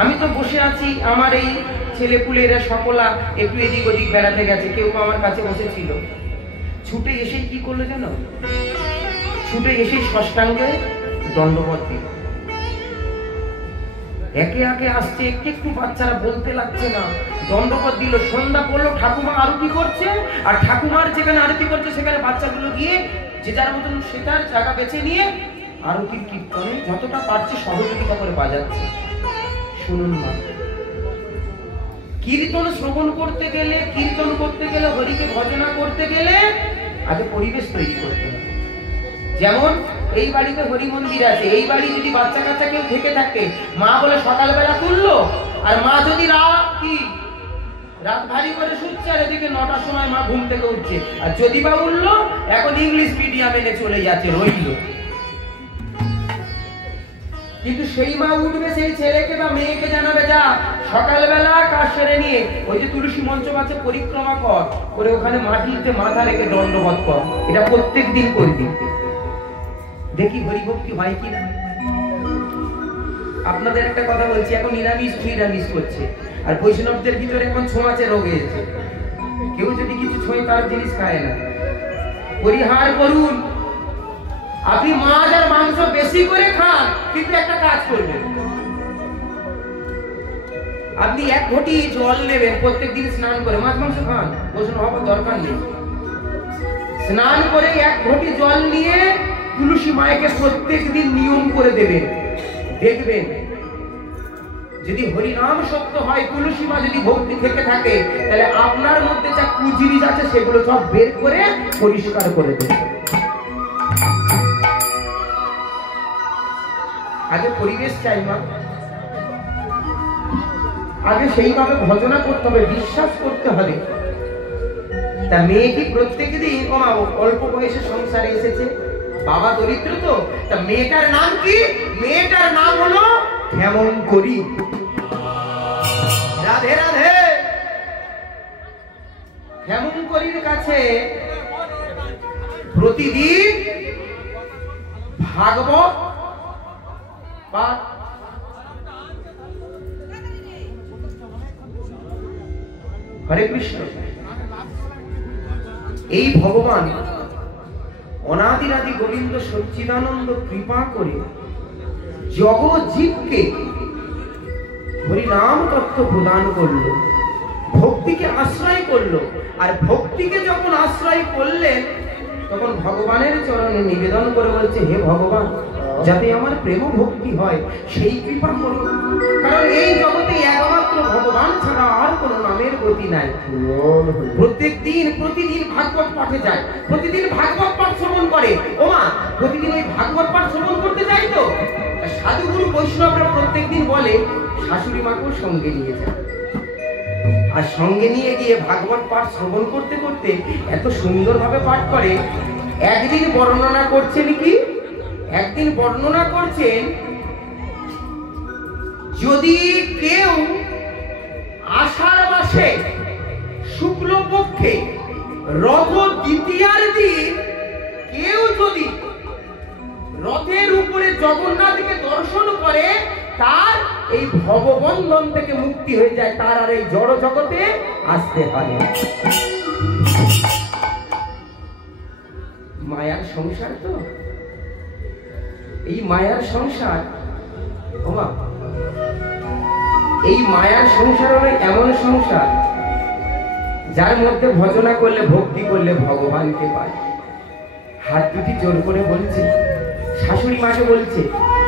আমি তো বসে আছি, আমার এই ছেলেপুলে এরা সকলা একটু এদিক ওদিক বেড়াতে গেছে, কেউ আমার কাছে বসেছিল, ছুটে এসে কি করলো জানো? ছুটে এসে ষষ্ঠাঙ্গে দণ্ডবত দিল। একে একে আসছে, একটু বাচ্চারা বলতে লাগছে না, দণ্ডবত দিল। সন্ধ্যা পড়লো, ঠাকুমা আরতি করছে, আর ঠাকুমার যেখানে আরতি করছে সেখানে বাচ্চাগুলো গিয়ে যে যার মতন সেটার জায়গা বেছে নিয়ে আরতির কীর্তনে যতটা পারছে সহযোগিতা করে বাজাচ্ছে। শুনুন মা, কীর্তন শ্রবণ করতে গেলে, কীর্তন করতে গেলে, হরিকে ভজনা করতে গেলে আগে পরিবেশ তৈরি করতে হবে। যেমন এই বাড়িতে হরি মন্দির আছে, এই বাড়ি যদি বাচ্চা কাচ্চা কেউ থেকে থাকে, মা বলে সকালবেলা তুললো, আর মা যদি রাত ভারী করে শুচ্ছে, আর এদিকে 9টার সময় মা ঘুম থেকে উঠছে, আর যদি বা উঠলো এখন ইংলিশ মিডিয়ামে চলে যাচ্ছে, রইল। কিন্তু সেই মা উঠবে, সেই ছেলেকে বা মেয়েকে জানাবে, যা সকালবেলা কাজ সেরে নিয়ে ওই যে তুলসী মঞ্চ কাছে পরিক্রমা করে ওখানে মাটিতে মাথা রেখে দণ্ডবত কর। এটা প্রত্যেক দিন করবি, দেখি হরিভক্তি হয় কিনা। আপনাদের একটা কথা বলছি, এখন নিরামিষ করছে, আর বৈষ্ণবদের ভিতরে এখন ছোঁয়াচে রোগ হয়েছে, কেউ যদি কিছু ছোঁয় তার জিনিস খায় না। পরিহার করুন, আপনি মাছ আর মাংস বেশি করে খান, কিন্তু একটা কাজ করবেন, আপনি 1 ঘটি জল নেবেন, প্রত্যেকদিন স্নান করে, মাছ মাংস খান, বৈষ্ণব হবার দরকার নেই। স্নান করে 1 ঘটি জল নিয়ে তুলসী মায়েকে প্রত্যেকদিন নিয়ম করে দেবেন, দেখবেন যদি হরিনাম সত্য হয়, তুলসী মা যদি ভক্তি থেকে থাকে, তাহলে আপনার মধ্যে যা কুজিরিজ আছে সেগুলো সব বের করে পরিষ্কার করে দেবে। আগে পরিবেশ চাই মা, আগে সেইভাবে ভজনা করতে হবে, বিশ্বাস করতে হবে। তা মেয়েটি প্রত্যেক দিন অল্প বয়সে সংসারে এসেছে, বাবা দরিদ্র তো, তা মেয়েটার নাম কি? মেয়েটার নাম হলো ক্ষেমঙ্করী। রাধে রাধে। ক্ষেমঙ্করীর কাছে প্রতিদিন ভাগবত পাঠ, হরে কৃষ্ণ। এই ভগবান অনাদিরাদি গোবিন্দ সচ্চিদানন্দ কৃপা করে জগজ্জীবকে হরিনাম তত্ত্ব প্রদান করলো, ভক্তিকে আশ্রয় করলো। আর ভক্তিকে যখন আশ্রয় করলেন, তখন ভগবানের চরণে নিবেদন করে বলছে, হে ভগবান, যাতে আমার প্রেম ভক্তি হয় সেই কৃপা করুন। কারণ এই জগতে একমাত্র ভগবান ছাড়া আর কোনো নামের গতি নাই। প্রতিদিন ভাগবত পাঠে যায়, প্রতিদিন ভাগবত পাঠ শ্রবণ করে। ওমা, প্রতিদিন ওই ভাগবত পাঠ শ্রবণ করতে যায় তো সাধুগুরু বৈষ্ণবরা প্রত্যেকদিন বলে শাশুড়ি মাকেও সঙ্গে নিয়ে যায়। আর সঙ্গে নিয়ে গিয়ে ভাগবত পাঠ শ্রবণ করতে করতে এত সুন্দরভাবে পাঠ করে। একদিন বর্ণনা করছেন কি, একদিন বর্ণনা করছেন, যদি কেউ আষাঢ় মাসে শুক্লপক্ষে রথ দ্বিতীয়ার দিন কেউ যদি রথের উপরে জগন্নাথকে দর্শন করে, তার এই ভববন্ধন থেকে মুক্তি হয়ে যায়, তার আর এই জড় জগতে আসতে পারে। মায়ার সংসার তো, এই মায়ার সংসার। ওমা, এই মায়ার সংসার হলো এমন সংসার যার মধ্যে ভজনা করলে, ভক্তি করলে ভগবানকে পায়। হাত দুটি জোর করে বলছে, শাশুড়ি মাকে বলছে,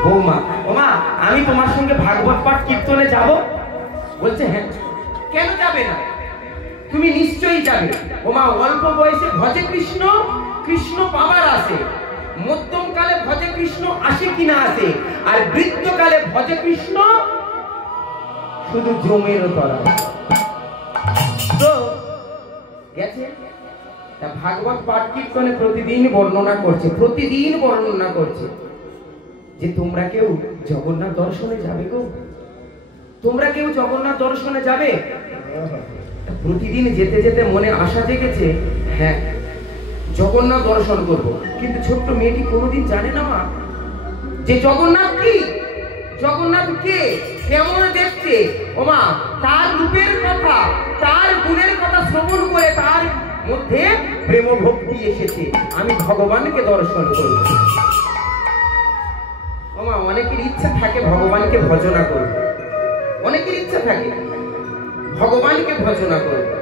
বৌমা, ওমা, আমি তোমার সঙ্গে ভাগবত পাঠ কীর্তনে যাব। বলছে, হ্যাঁ, কেন যাবে না, তুমি নিশ্চয়ই যাবে। ওমা, অল্প বয়সে ভজে কৃষ্ণ, কৃষ্ণ পাবার আসে। মধ্যমকালে ভজে কৃষ্ণ আসে কিনা আসে, আর বৃদ্ধকালে ভজে কৃষ্ণ শুধু জমের তরা। তো গেছে, ভাগবত পাঠ কীর্তনে প্রতিদিন বর্ণনা করছে, প্রতিদিন বর্ণনা করছে যে তোমরা কেউ জগন্নাথ দর্শনে যাবে গো, তোমরা কেউ জগন্নাথ দর্শনে যাবে। প্রতিদিন যেতে যেতে মনে আশা জেগেছে, হ্যাঁ, জগন্নাথ দর্শন করব। কিন্তু ছোট্ট মেয়েটি কোনোদিন জানে না মা যে জগন্নাথ কি, জগন্নাথ কে, কেমন দেখতে। ওমা, তার রূপের কথা, তার গুণের কথা শ্রবণ করে তার মধ্যে প্রেম ভক্তি এসেছে, আমি ভগবানকে দর্শন করব। ওমা, অনেকের ইচ্ছা থাকে ভগবানকে ভজনা করবে, অনেকের ইচ্ছা থাকে ভগবানকে ভজনা করবে,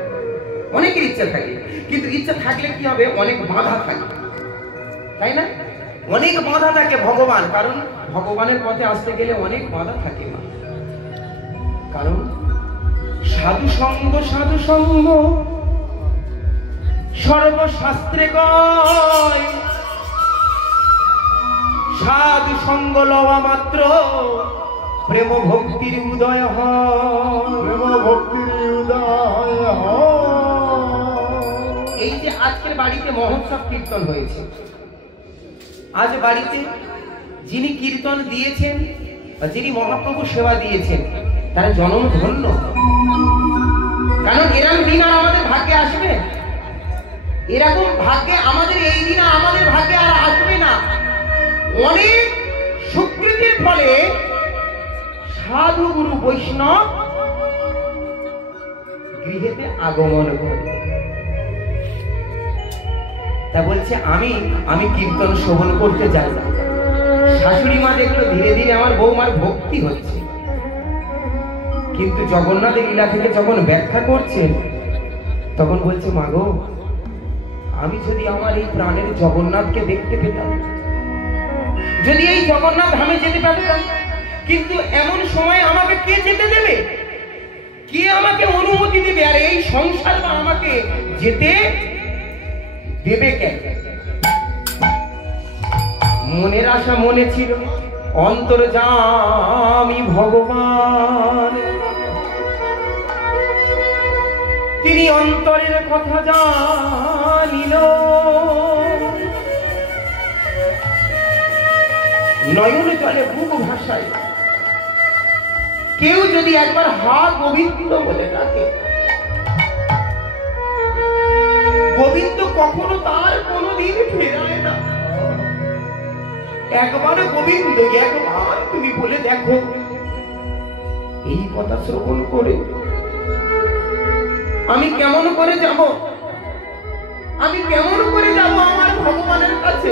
অনেকের ইচ্ছা থাকে। কিন্তু ইচ্ছা থাকলে কি হবে, অনেক বাধা থাকে, তাই না? অনেক বাধা থাকে ভগবান, কারণ ভগবানের পথে আসতে গেলে অনেক বাধা থাকে না। কারণ সাধু সঙ্গ, সাধু সঙ্গ সর্বশাস্ত্রে কয়, সাধু সঙ্গ লওয়া মাত্র প্রেম ভক্তির উদয় হয়, প্রেম ভক্তির উদয় হয়। এই যে আজকের বাড়িতে মহোৎসব কীর্তন হয়েছে, আজ বাড়িতে যিনি কীর্তন দিয়েছেন বা যিনি মহাপ্রভু সেবা দিয়েছেন, তারা জনম ধন্য। কারণ এরকম দিন আর আমাদের ভাগ্যে আসবে, এরকম ভাগ্যে আমাদের এই দিন আমাদের ভাগ্যে আর আসবে না। অনেক সুকৃতির ফলে সাধু গুরু বৈষ্ণব গৃহেতে আগমন করে। তা বলছে, আমি কীর্তন শ্রবণ করতে যাই। শাশুড়ি মা দেখলো ধীরে ধীরে আমার বৌমার ভক্তি হচ্ছে, কিন্তু জগন্নাথের লীলা থেকে যখন ব্যাখ্যা করছেন, তখন বলছে, মা গো, আমি যদি আমার এই প্রাণের জগন্নাথকে দেখতে পেতাম, যদি এই জগন্নাথ ধামে যেতে পারতাম, কিন্তু এমন সময় আমাকে কে যেতে দেবে? কে আমাকে অনুমতি দেবে? আর এই সংসার বা আমাকে যেতে দেবে কেন? মনের আশা মনে ছিল, অন্তর্যামী ভগবান তিনি অন্তরের কথা জানিল, নয়ন জলে বুক ভাষায় কেউ যদি একবার হা গোবিন্দ বলে ডাকে, গোবিন্দ কখনো তার কোনোদিন ফেরায় না। একবার গোবিন্দ, একবার তুমি বলে দেখো। এই কথা শ্রবণ করে আমি কেমন করে যাব? আমি কেমন করে যাব আমার ভগবানের কাছে?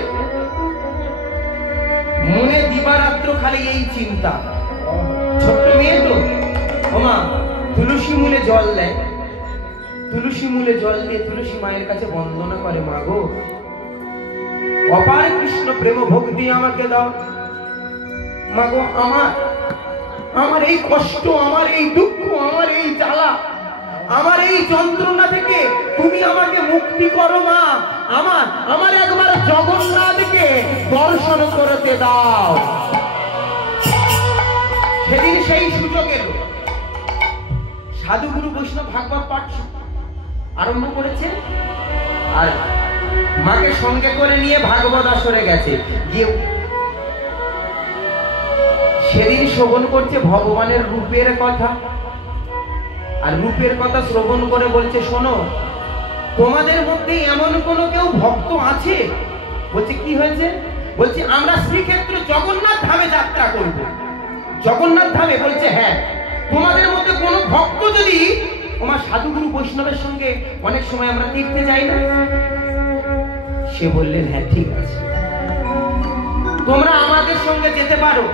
মনে দিবারাত্র খালি এই চিন্তা। ছোট্ট মেয়ে তো, ওমা তুলসী মূলে জল দেয়, তুলসী মূলে জল দিয়ে তুলসী মায়ের কাছে বন্দনা করে, মা গো অপার কৃষ্ণ প্রেম ভক্তি আমাকে দাও। মা গো আমার এই কষ্ট, আমার এই দুঃখ, আমার এই জ্বালা, আমার এই যন্ত্রণা থেকে তুমি আমাকে মুক্তি করো মা। আমার একবার জগন্নাথকে দর্শন করতে দাও। সেদিন সেই সুযোগ এলো। সাধুগুরু বৈষ্ণব ভাগবত পাঠ আরম্ভ করেছে, আর মাকে সঙ্গে করে নিয়ে ভাগবত আসরে গেছে। গিয়ে সেদিন শ্রবণ করছে ভগবানের রূপের কথা, আর রূপের কথা শ্রবণ করে বলছে, শোনো তোমাদের মধ্যে এমন কোন কেউ ভক্ত আছে? বলছে কি হয়েছে? বলছে আমরা শ্রীক্ষেত্র জগন্নাথ ধামে যাত্রা করব। জগন্নাথ ধামে? বলছে হ্যাঁ। তোমাদের মধ্যে কোন ভক্ত যদি, তোমার সাধুগুরু বৈষ্ণবের সঙ্গে অনেক সময় আমরা তীর্থে যাই না? সে বললেন হ্যাঁ ঠিক আছে, তোমরা আমাদের সঙ্গে যেতে পারো।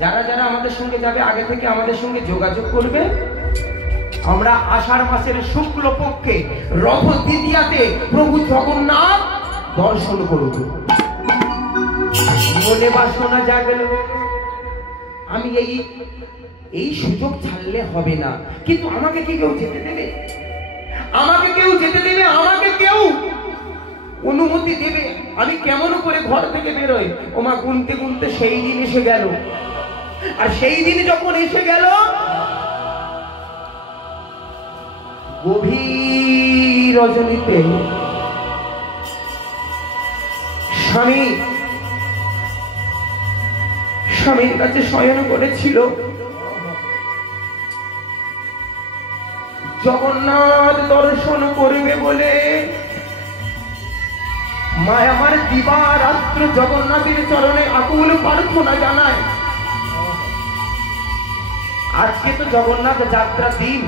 যারা যারা আমাদের সঙ্গে যাবে আগে থেকে আমাদের সঙ্গে যোগাযোগ করবে। আমরা আষাঢ় মাসের শুক্ল পক্ষে রথ দ্বিতীয়াতে প্রভু জগন্নাথ দর্শন করব। মনে বাসনা জাগলো, আমি এই সুযোগ ছাড়লে হবে না। কিন্তু আমাকে কি কেউ যেতে দেবে? আমাকে কেউ যেতে দেবে? আমাকে কেউ অনুমতি দেবে? আমি কেমন করে ঘর থেকে বেরোই? ওমা গুনতে গুনতে সেই দিন এসে গেল। আর সেই দিন যখন এসে গেল, গভীর রজনীতে স্বামীর কাছে শয়ন করেছিল। জগন্নাথ দর্শন করবে বলে মা আমার দিবারাত্র জগন্নাথের চরণে আকুল প্রার্থনা জানায়। আজকে তো জগন্নাথ যাত্রা দিন,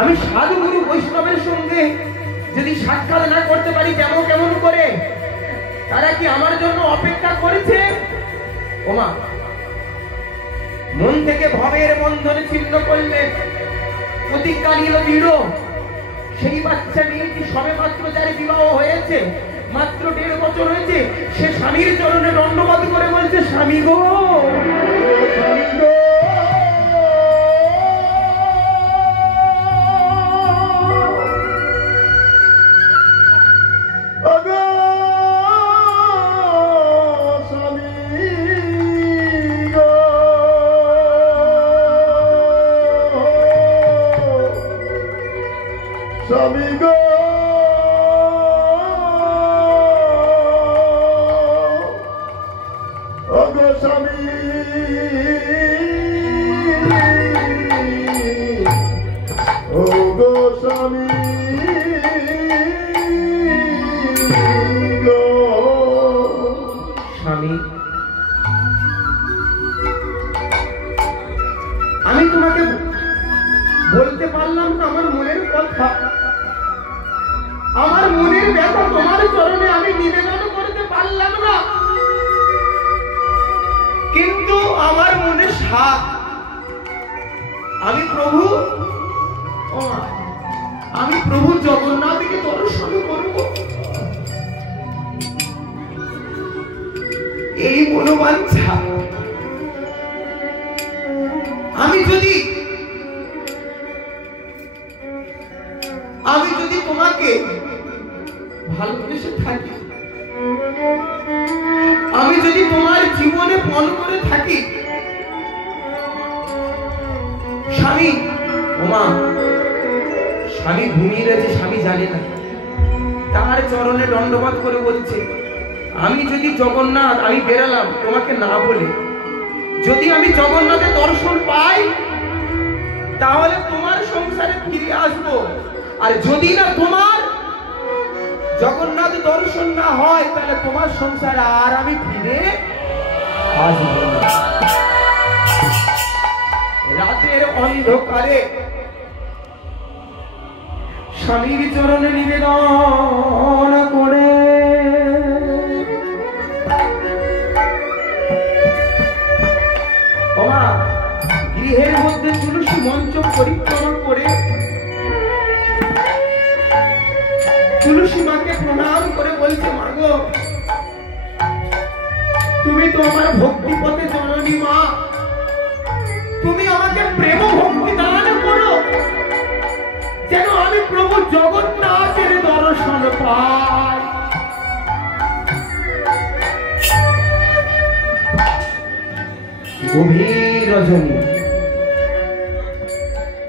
আমি সাধুগুরু বৈষ্ণবের সঙ্গে যদি সাক্ষাৎ না করতে পারি কেমন কেমন করে? তারা কি আমার জন্য অপেক্ষা করেছে? ওমা মন থেকে ভবের বন্ধনে ছিন্ন করলে প্রতিজ্ঞা নিল দৃঢ়। সেই বাচ্চা মেয়েটি সবে মাত্র যার বিবাহ হয়েছে, মাত্র 1.5 বছর হয়েছে, সে স্বামীর চরণে দণ্ডবোধ করে বলছে, স্বামী গো, স্বামী গো, স্বামী গো, ওগো স্বামী, ওগো স্বামী গো। স্বামী, আমি তোমাকে বলতে পারলাম না আমার মনের কথা, আমার মনের ব্যথা তোমার চরণে আমি নিবেদন করতে পারলাম না। কিন্তু আমার মনে সাধ, আমি প্রভু জগন্নাথকে দর্শন করব। এই মনোবাঞ্ছা। আমি যদি তোমাকে ভালোবেসে থাকি, আমি যদি তোমার জীবনে পণ করে থাকি, স্বামী ওমা স্বামী ঘুমিয়ে রয়েছে, স্বামী জানে না, তার চরণে দণ্ডবাদ করে বলছে, আমি যদি জগন্নাথ, আমি বেরালাম তোমাকে না বলে, যদি আমি জগন্নাথের দর্শন পাই তাহলে তোমার সংসারে ফিরে আসবো, আর যদি না তোমার জগন্নাথ দর্শন না হয় তাহলে তোমার সংসারে আর আমি ফিরে আসবো না। রাতের অন্ধকারে স্বামীর চরণে নিবেদন করে ওমা গৃহের মধ্যে তুলসী মঞ্চ পরিক্রমা করে তুলসী মাকে প্রণাম করে বলছে, মাগো তুমি তো আমার ভক্তি পথে জননী মা, তুমি আমাকে প্রেম ভক্তি দান করো, যেন আমি প্রভু জগন্নাথের দর্শন পাই। গভীর রজনী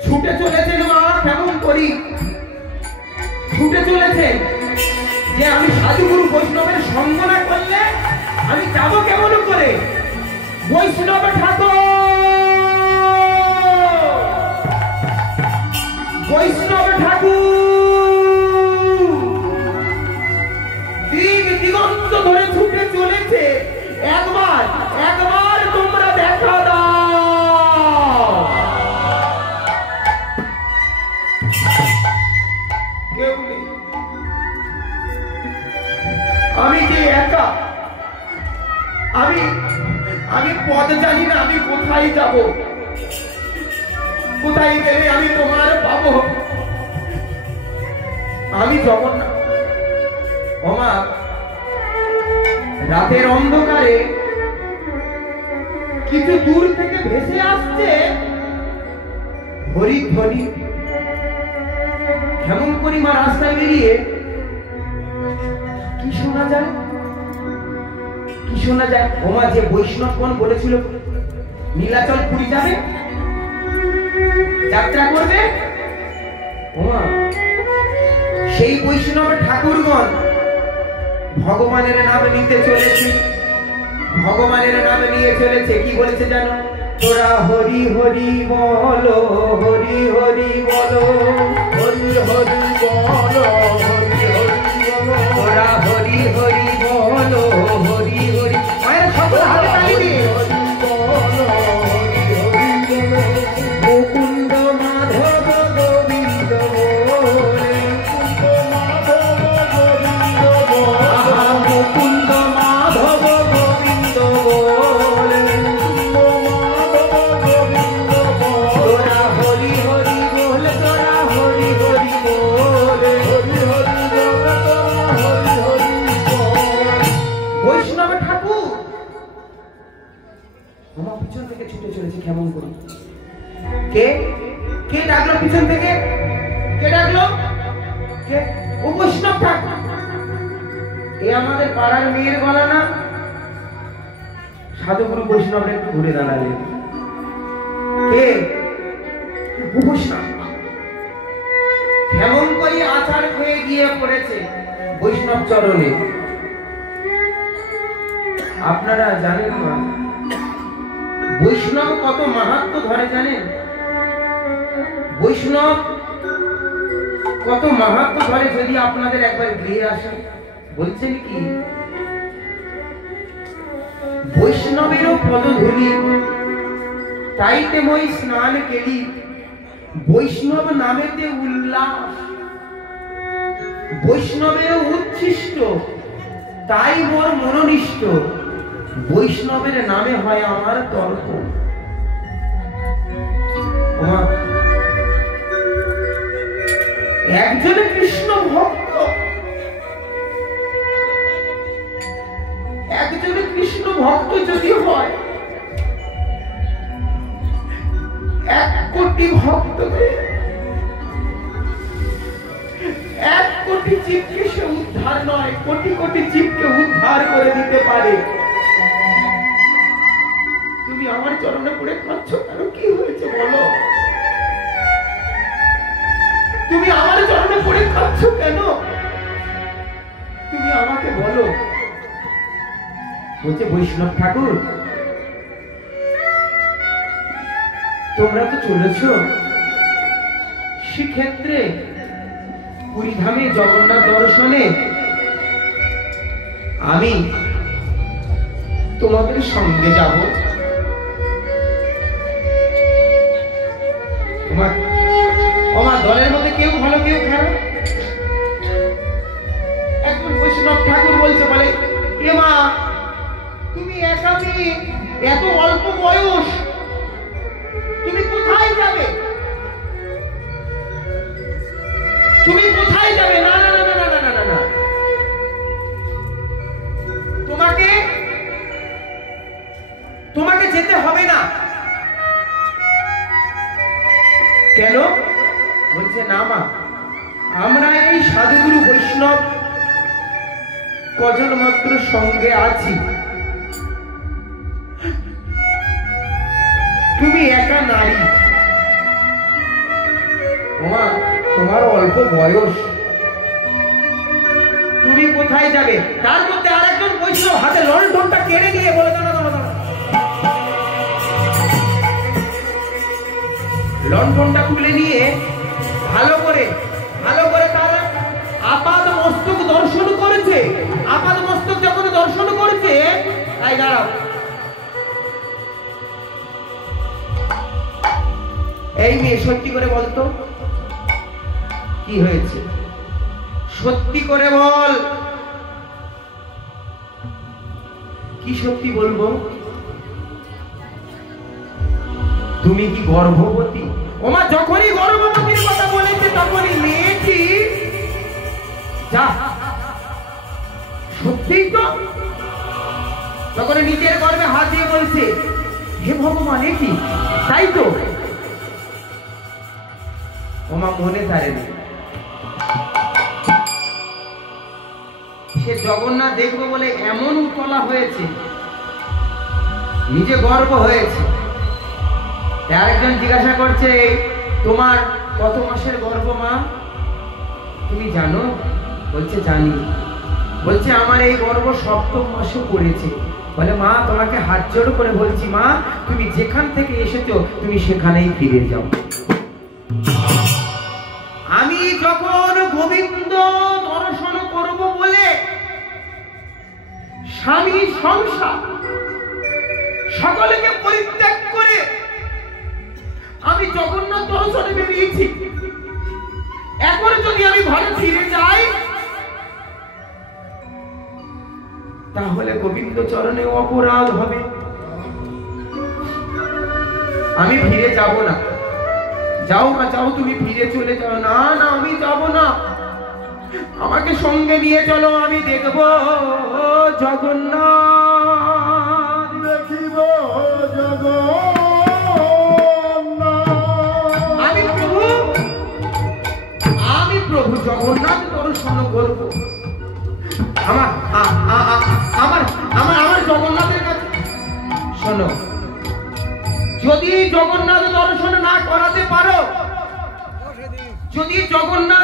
ছুটে চলেছেন মা, কেমন করি ছুটে চলেছে যে আমি সাধুগুরু বৈষ্ণবের সঙ্গ না করলে আমি যাব কেমন করে? বৈষ্ণব ঠাকুর, বৈষ্ণব ঠাকুর দিক দিগন্ত ধরে ছুটে চলেছে, একবার তোমরা দেখা দাও। কেউ নেই, আমি যে একা, আমি পথ জানি না, আমি কোথায় যাব, কোথায় গেলে আমি তোমার পাবো। আমি জগন্নাথ ওমা রাতের অন্ধকারে কিছু দূর থেকে ভেসে আসছে হরিধ্বনি। কেমন করি মা রাস্তায় বেরিয়ে কি শোনা যায়, কি শোনা যায়? ওমা যে বৈষ্ণবগণ বলেছিল নীলাচল পুরী যাবে, যাত্রা করবে, ওমা সেই বৈষ্ণব ঠাকুরগণ ভগবানের নামে নিতে চলেছে, ভগবানের নামে নিয়ে চলেছে। কি বলেছে জানো? তোরা হরি হরি বলো, হরি হরি বলো, হরি হরি বলো, হরি হরি বলো, তোরা হরি হরি বলো, হরি হরি। মায়ের সকল হাতে তালি দিয়ে হরি বলো, হরি হরি বলো, মুকুন্দ মাধব গোবিন্দ বলে, মুকুন্দ মাধব গোবিন্দ বলে, তোরা হরি হরি বল, তোরা হরি হরি বলে। বৈষ্ণব ঠাকুর আমার পিছন থেকে ছুটে চলেছে, কেমন করি? কে কে ডাকলো পিছন থেকে? কে ডাকলো? কে? ও বৈষ্ণব ঠাকুর। এ আমাদের পাড়ার মেয়ের গলা না? সাধুগুরু বৈষ্ণবরা একটু ঘুরে দাঁড়ালেন। কে? ও বৈষ্ণব। কেমন করি আচার খেয়ে গিয়ে পড়েছে বৈষ্ণব চরণে। আপনারা জানেন না বৈষ্ণব কত মাহাত্ম্য ধরে, জানেন? বৈষ্ণব কত মাহাত্ম্য ধরে যদি আপনাদের একবার গৃহে আসেন। বলছেন কি বৈষ্ণবেরও পদধূলি তাইতে মই স্নান কেলি, বৈষ্ণব নামেতে উল্লাস, বৈষ্ণবেরও উচ্ছিষ্ট তাই মোর মনোনিষ্ঠ, বৈষ্ণবের নামে হয় আমার তর্ক। একজন কৃষ্ণ ভক্ত, একজন কৃষ্ণ ভক্ত যদি হয়, 1 কোটি ভক্তদের 1 কোটি জীবকে সে উদ্ধার নয়, কোটি কোটি জীবকে উদ্ধার করে দিতে পারে। তুমি আমার চরণে পড়ে কাঁদছ কেন? কি হয়েছে বলো? তুমি আমার চরণে পড়ে কাঁদছ কেন? তুমি আমাকে বলো। বলছে বৈষ্ণব ঠাকুর, তোমরা তো চলেছ শ্রীক্ষেত্রে পুরীধামে জগন্নাথ দর্শনে, আমি তোমাদের সঙ্গে যাব। আমার দলের মধ্যে কেউ ভালো কেউ খারাপ। একজন বৈষ্ণব ঠাকুর বলছে, বলে এ মা, তুমি একা মেয়ে, এত অল্প বয়স, তুমি কোথায় যাবে? তুমি কোথায় যাবে? না না না না না না না না, তোমাকে যেতে হবে না। কেন? বলছে না মা, আমরা এই সাধুগুরু বৈষ্ণব কজন মাত্র সঙ্গে আছি, তুমি একা নারী, তোমার অল্প বয়স, তুমি কোথায় যাবে? তার মধ্যে আরেকজন বৈষ্ণব হাতে লণ্ঠনটা কেড়ে নিয়ে বলে, লণ্ঠনটা তুলে নিয়ে ভালো করে তার আপাদ মস্তক দর্শন করেছে। আপাদ মস্তক যখন দর্শন করেছে, তাই দাঁড়াও, এই মেয়ে সত্যি করে বলতো কি হয়েছে? সত্যি করে বল। কি সত্যি বলবো? তুমি কি গর্ভবতী? ওমা যখনই গর্ভবতীর কথা বলেছে, তখনই মেয়েটি যা সত্যিই তো, তখন নিজের গর্ভে হাত দিয়ে বলছে, হে ভগবান, এ কি? তাই তো। ওমা মনে তারেনি, সে জগন্নাথ দেখবো বলে এমন উতলা হয়েছে, নিজে গর্ব হয়েছে। আরেকজন জিজ্ঞাসা করছে, তোমার কত মাসের গর্ভ মা? তুমি জানো? বলছে জানি। বলছে আমার এই গর্ভ 7ম মাসে পড়েছে। বলে মা, তোমাকে হাত জোড় করে বলছি মা, তুমি যেখান থেকে এসেছো তুমি সেখানেই ফিরে যাও। আমি যখন গোবিন্দ দর্শন করব বলে স্বামী সংসার সকলকে পরিত্যাগ করে আমি জগন্নাথ দর্শনে বেরিয়েছি, এখন যদি আমি ঘরে ফিরে যাই, তাহলে গোবিন্দ চরণে অপরাধ হবে। আমি ফিরে যাব না। যাও না, যাও, তুমি ফিরে চলে যাও। না না, আমি যাব না, আমাকে সঙ্গে নিয়ে চলো, আমি দেখব জগন্নাথ, দেখিব জগন্নাথ। আমি প্রভু জগন্নাথ দর্শন করব। আমার জগন্নাথের কাছে শোনো, যদি জগন্নাথ দর্শন না করাতে পারো, যদি জগন্নাথ